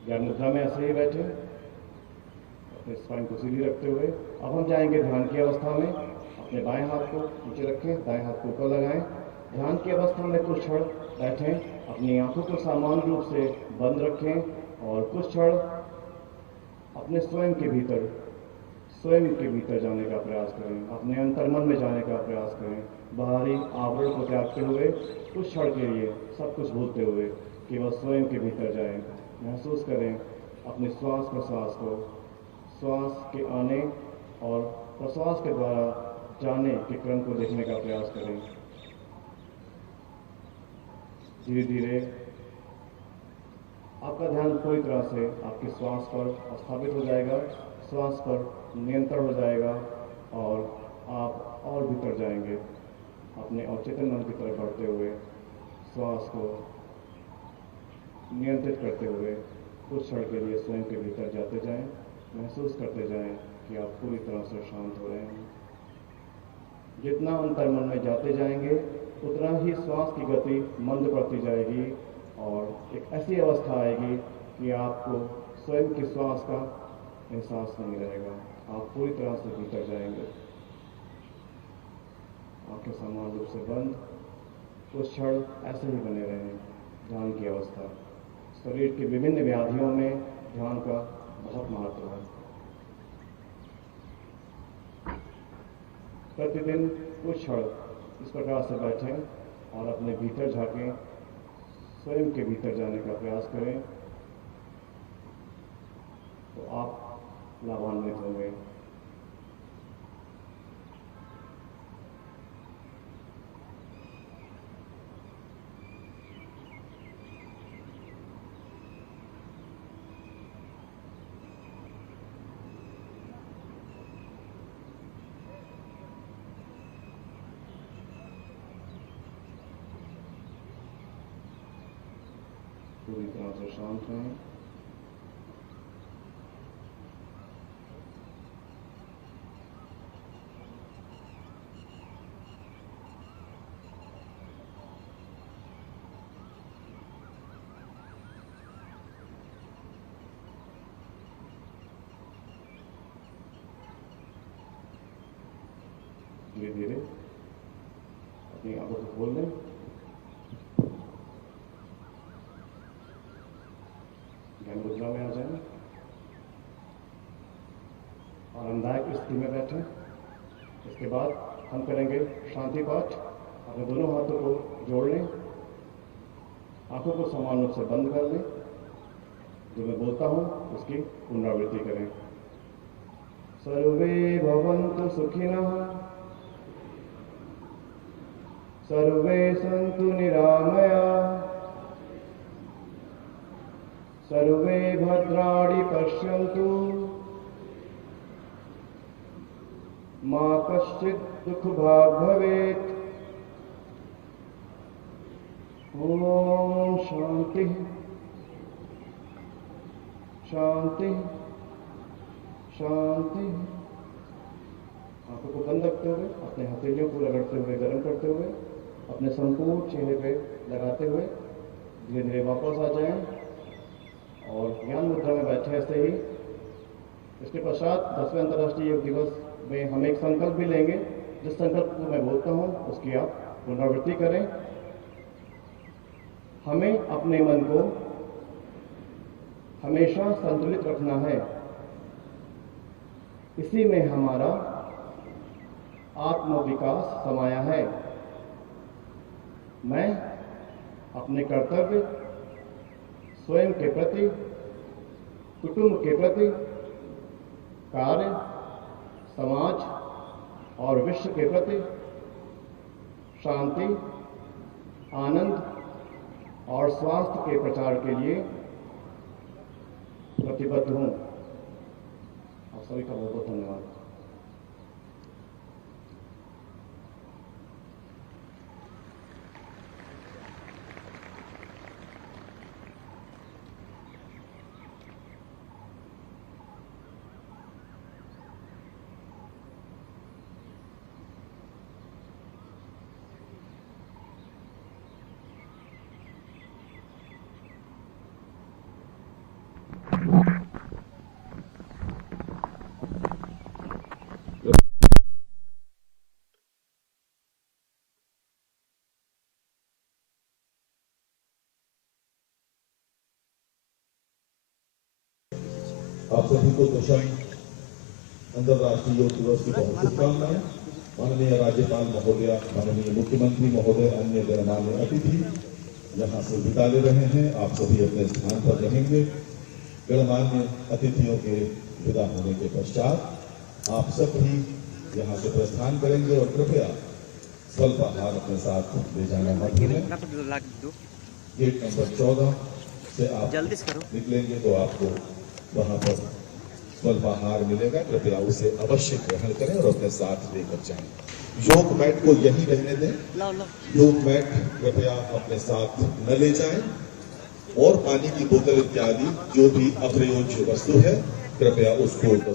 ज्ञान मुद्रा में ऐसे ही बैठे, अपने स्पाइन को सीधी रखते हुए। अब हम जाएंगे ध्यान की अवस्था में। अपने बाएं हाथ को नीचे रखें, दाएं हाथ को ऊपर लगाएं। ध्यान की अवस्था में कुछ क्षण बैठें, अपनी आंखों को सामान्य रूप से बंद रखें और कुछ क्षण अपने स्वयं के भीतर जाने का प्रयास करें, अपने अंतर्मन में जाने का प्रयास करें। बाहरी आवरण को त्यागते हुए कुछ क्षण के लिए सब कुछ भूलते हुए केवल स्वयं के भीतर जाएं। महसूस करें अपने श्वास प्रश्वास को, श्वास के आने और प्रश्वास के द्वारा जाने के क्रम को देखने का प्रयास करें। धीरे धीरे आपका ध्यान पूरी तरह से आपके श्वास पर स्थापित हो जाएगा, श्वास पर नियंत्रण हो जाएगा और आप और भीतर जाएंगे। अपने अवचेतन मन की तरफ बढ़ते हुए श्वास को नियंत्रित करते हुए कुछ क्षण के लिए स्वयं के भीतर जाते जाएं। महसूस करते जाएं कि आप पूरी तरह से शांत हो रहे हैं। जितना अंतर्मन में जाते जाएंगे उतना ही श्वास की गति मंद पड़ती जाएगी और एक ऐसी अवस्था आएगी कि आपको स्वयं के श्वास का एहसास नहीं रहेगा। आप पूरी तरह से भीतर जाएंगे। आंखें सामान्य रूप से बंद, कुछ क्षण ऐसे ही बने रहें। ध्यान की अवस्था। शरीर की विभिन्न व्याधियों में ध्यान का बहुत महत्व है। प्रतिदिन कुछ क्षण इस प्रकार से बैठें और अपने भीतर झांकें, स्वयं के भीतर जाने का प्रयास करें तो आप लाभान्वित होंगे। पूरी तरह से शांत रहें। धीरे धीरे अपनी आंखों को खोल दें। ध्यान मुद्रा में आ जाएं। आरामदायक स्थिति में बैठें। इसके बाद हम करेंगे शांति पाठ। अपने दोनों हाथों को जोड़ लें, आंखों को समान रूप से बंद कर लें। जो मैं बोलता हूं उसकी पुनरावृत्ति करें। सर्वे भवन्तु सुखिनः, सर्वे सन्तु निरामयाः, सर्वे भद्राणि पश्यन्तु, मा कश्चित् दुःखभाग् भवेत्। ओम शांति शांति शांति। आंखों को बंद रखते हुए अपने हथेलियों को रगड़ते हुए गर्म करते हुए अपने संपूर्ण चेहरे पे लगाते हुए धीरे धीरे वापस आ जाएं और ज्ञान मुद्रा में बैठे ऐसे ही। इसके पश्चात 10वें अंतर्राष्ट्रीय योग दिवस में हम एक संकल्प भी लेंगे। जिस संकल्प को मैं बोलता हूं उसकी आप पुनरावृत्ति करें। हमें अपने मन को हमेशा संतुलित रखना है। इसी में हमारा आत्मविकास समाया है। मैं अपने कर्तव्य स्वयं के प्रति, कुटुंब के प्रति, कार्य, समाज और विश्व के प्रति शांति, आनंद और स्वास्थ्य के प्रचार के लिए प्रतिबद्ध हूं। आप सभी का बहुत बहुत धन्यवाद। आप सभी को दशम अंतर्राष्ट्रीय योग दिवस की बहुत शुभकामनाएं। माननीय राज्यपाल महोदय, माननीय मुख्यमंत्री महोदय, अन्य गणमान्य अतिथि यहाँ से विदा ले रहे हैं। आप सभी अपने स्थान पर रहेंगे। गणमान्य अतिथियों के विदा होने के पश्चात आप सभी यहाँ से प्रस्थान करेंगे और कृपया स्वल्पाहार अपने साथ ले जाना मत भूलें। गेट नंबर 14 से आप निकलेंगे तो आपको वहां पर स्वल्पाहार मिलेगा। कृपया उसे अवश्य ग्रहण करें और अपने साथ लेकर जाएं। योग मैट को यहीं रहने दें। योग मैट कृपया अपने साथ न ले जाएं और पानी की बोतल इत्यादि जो भी अप्रयोज्य वस्तु है कृपया उसको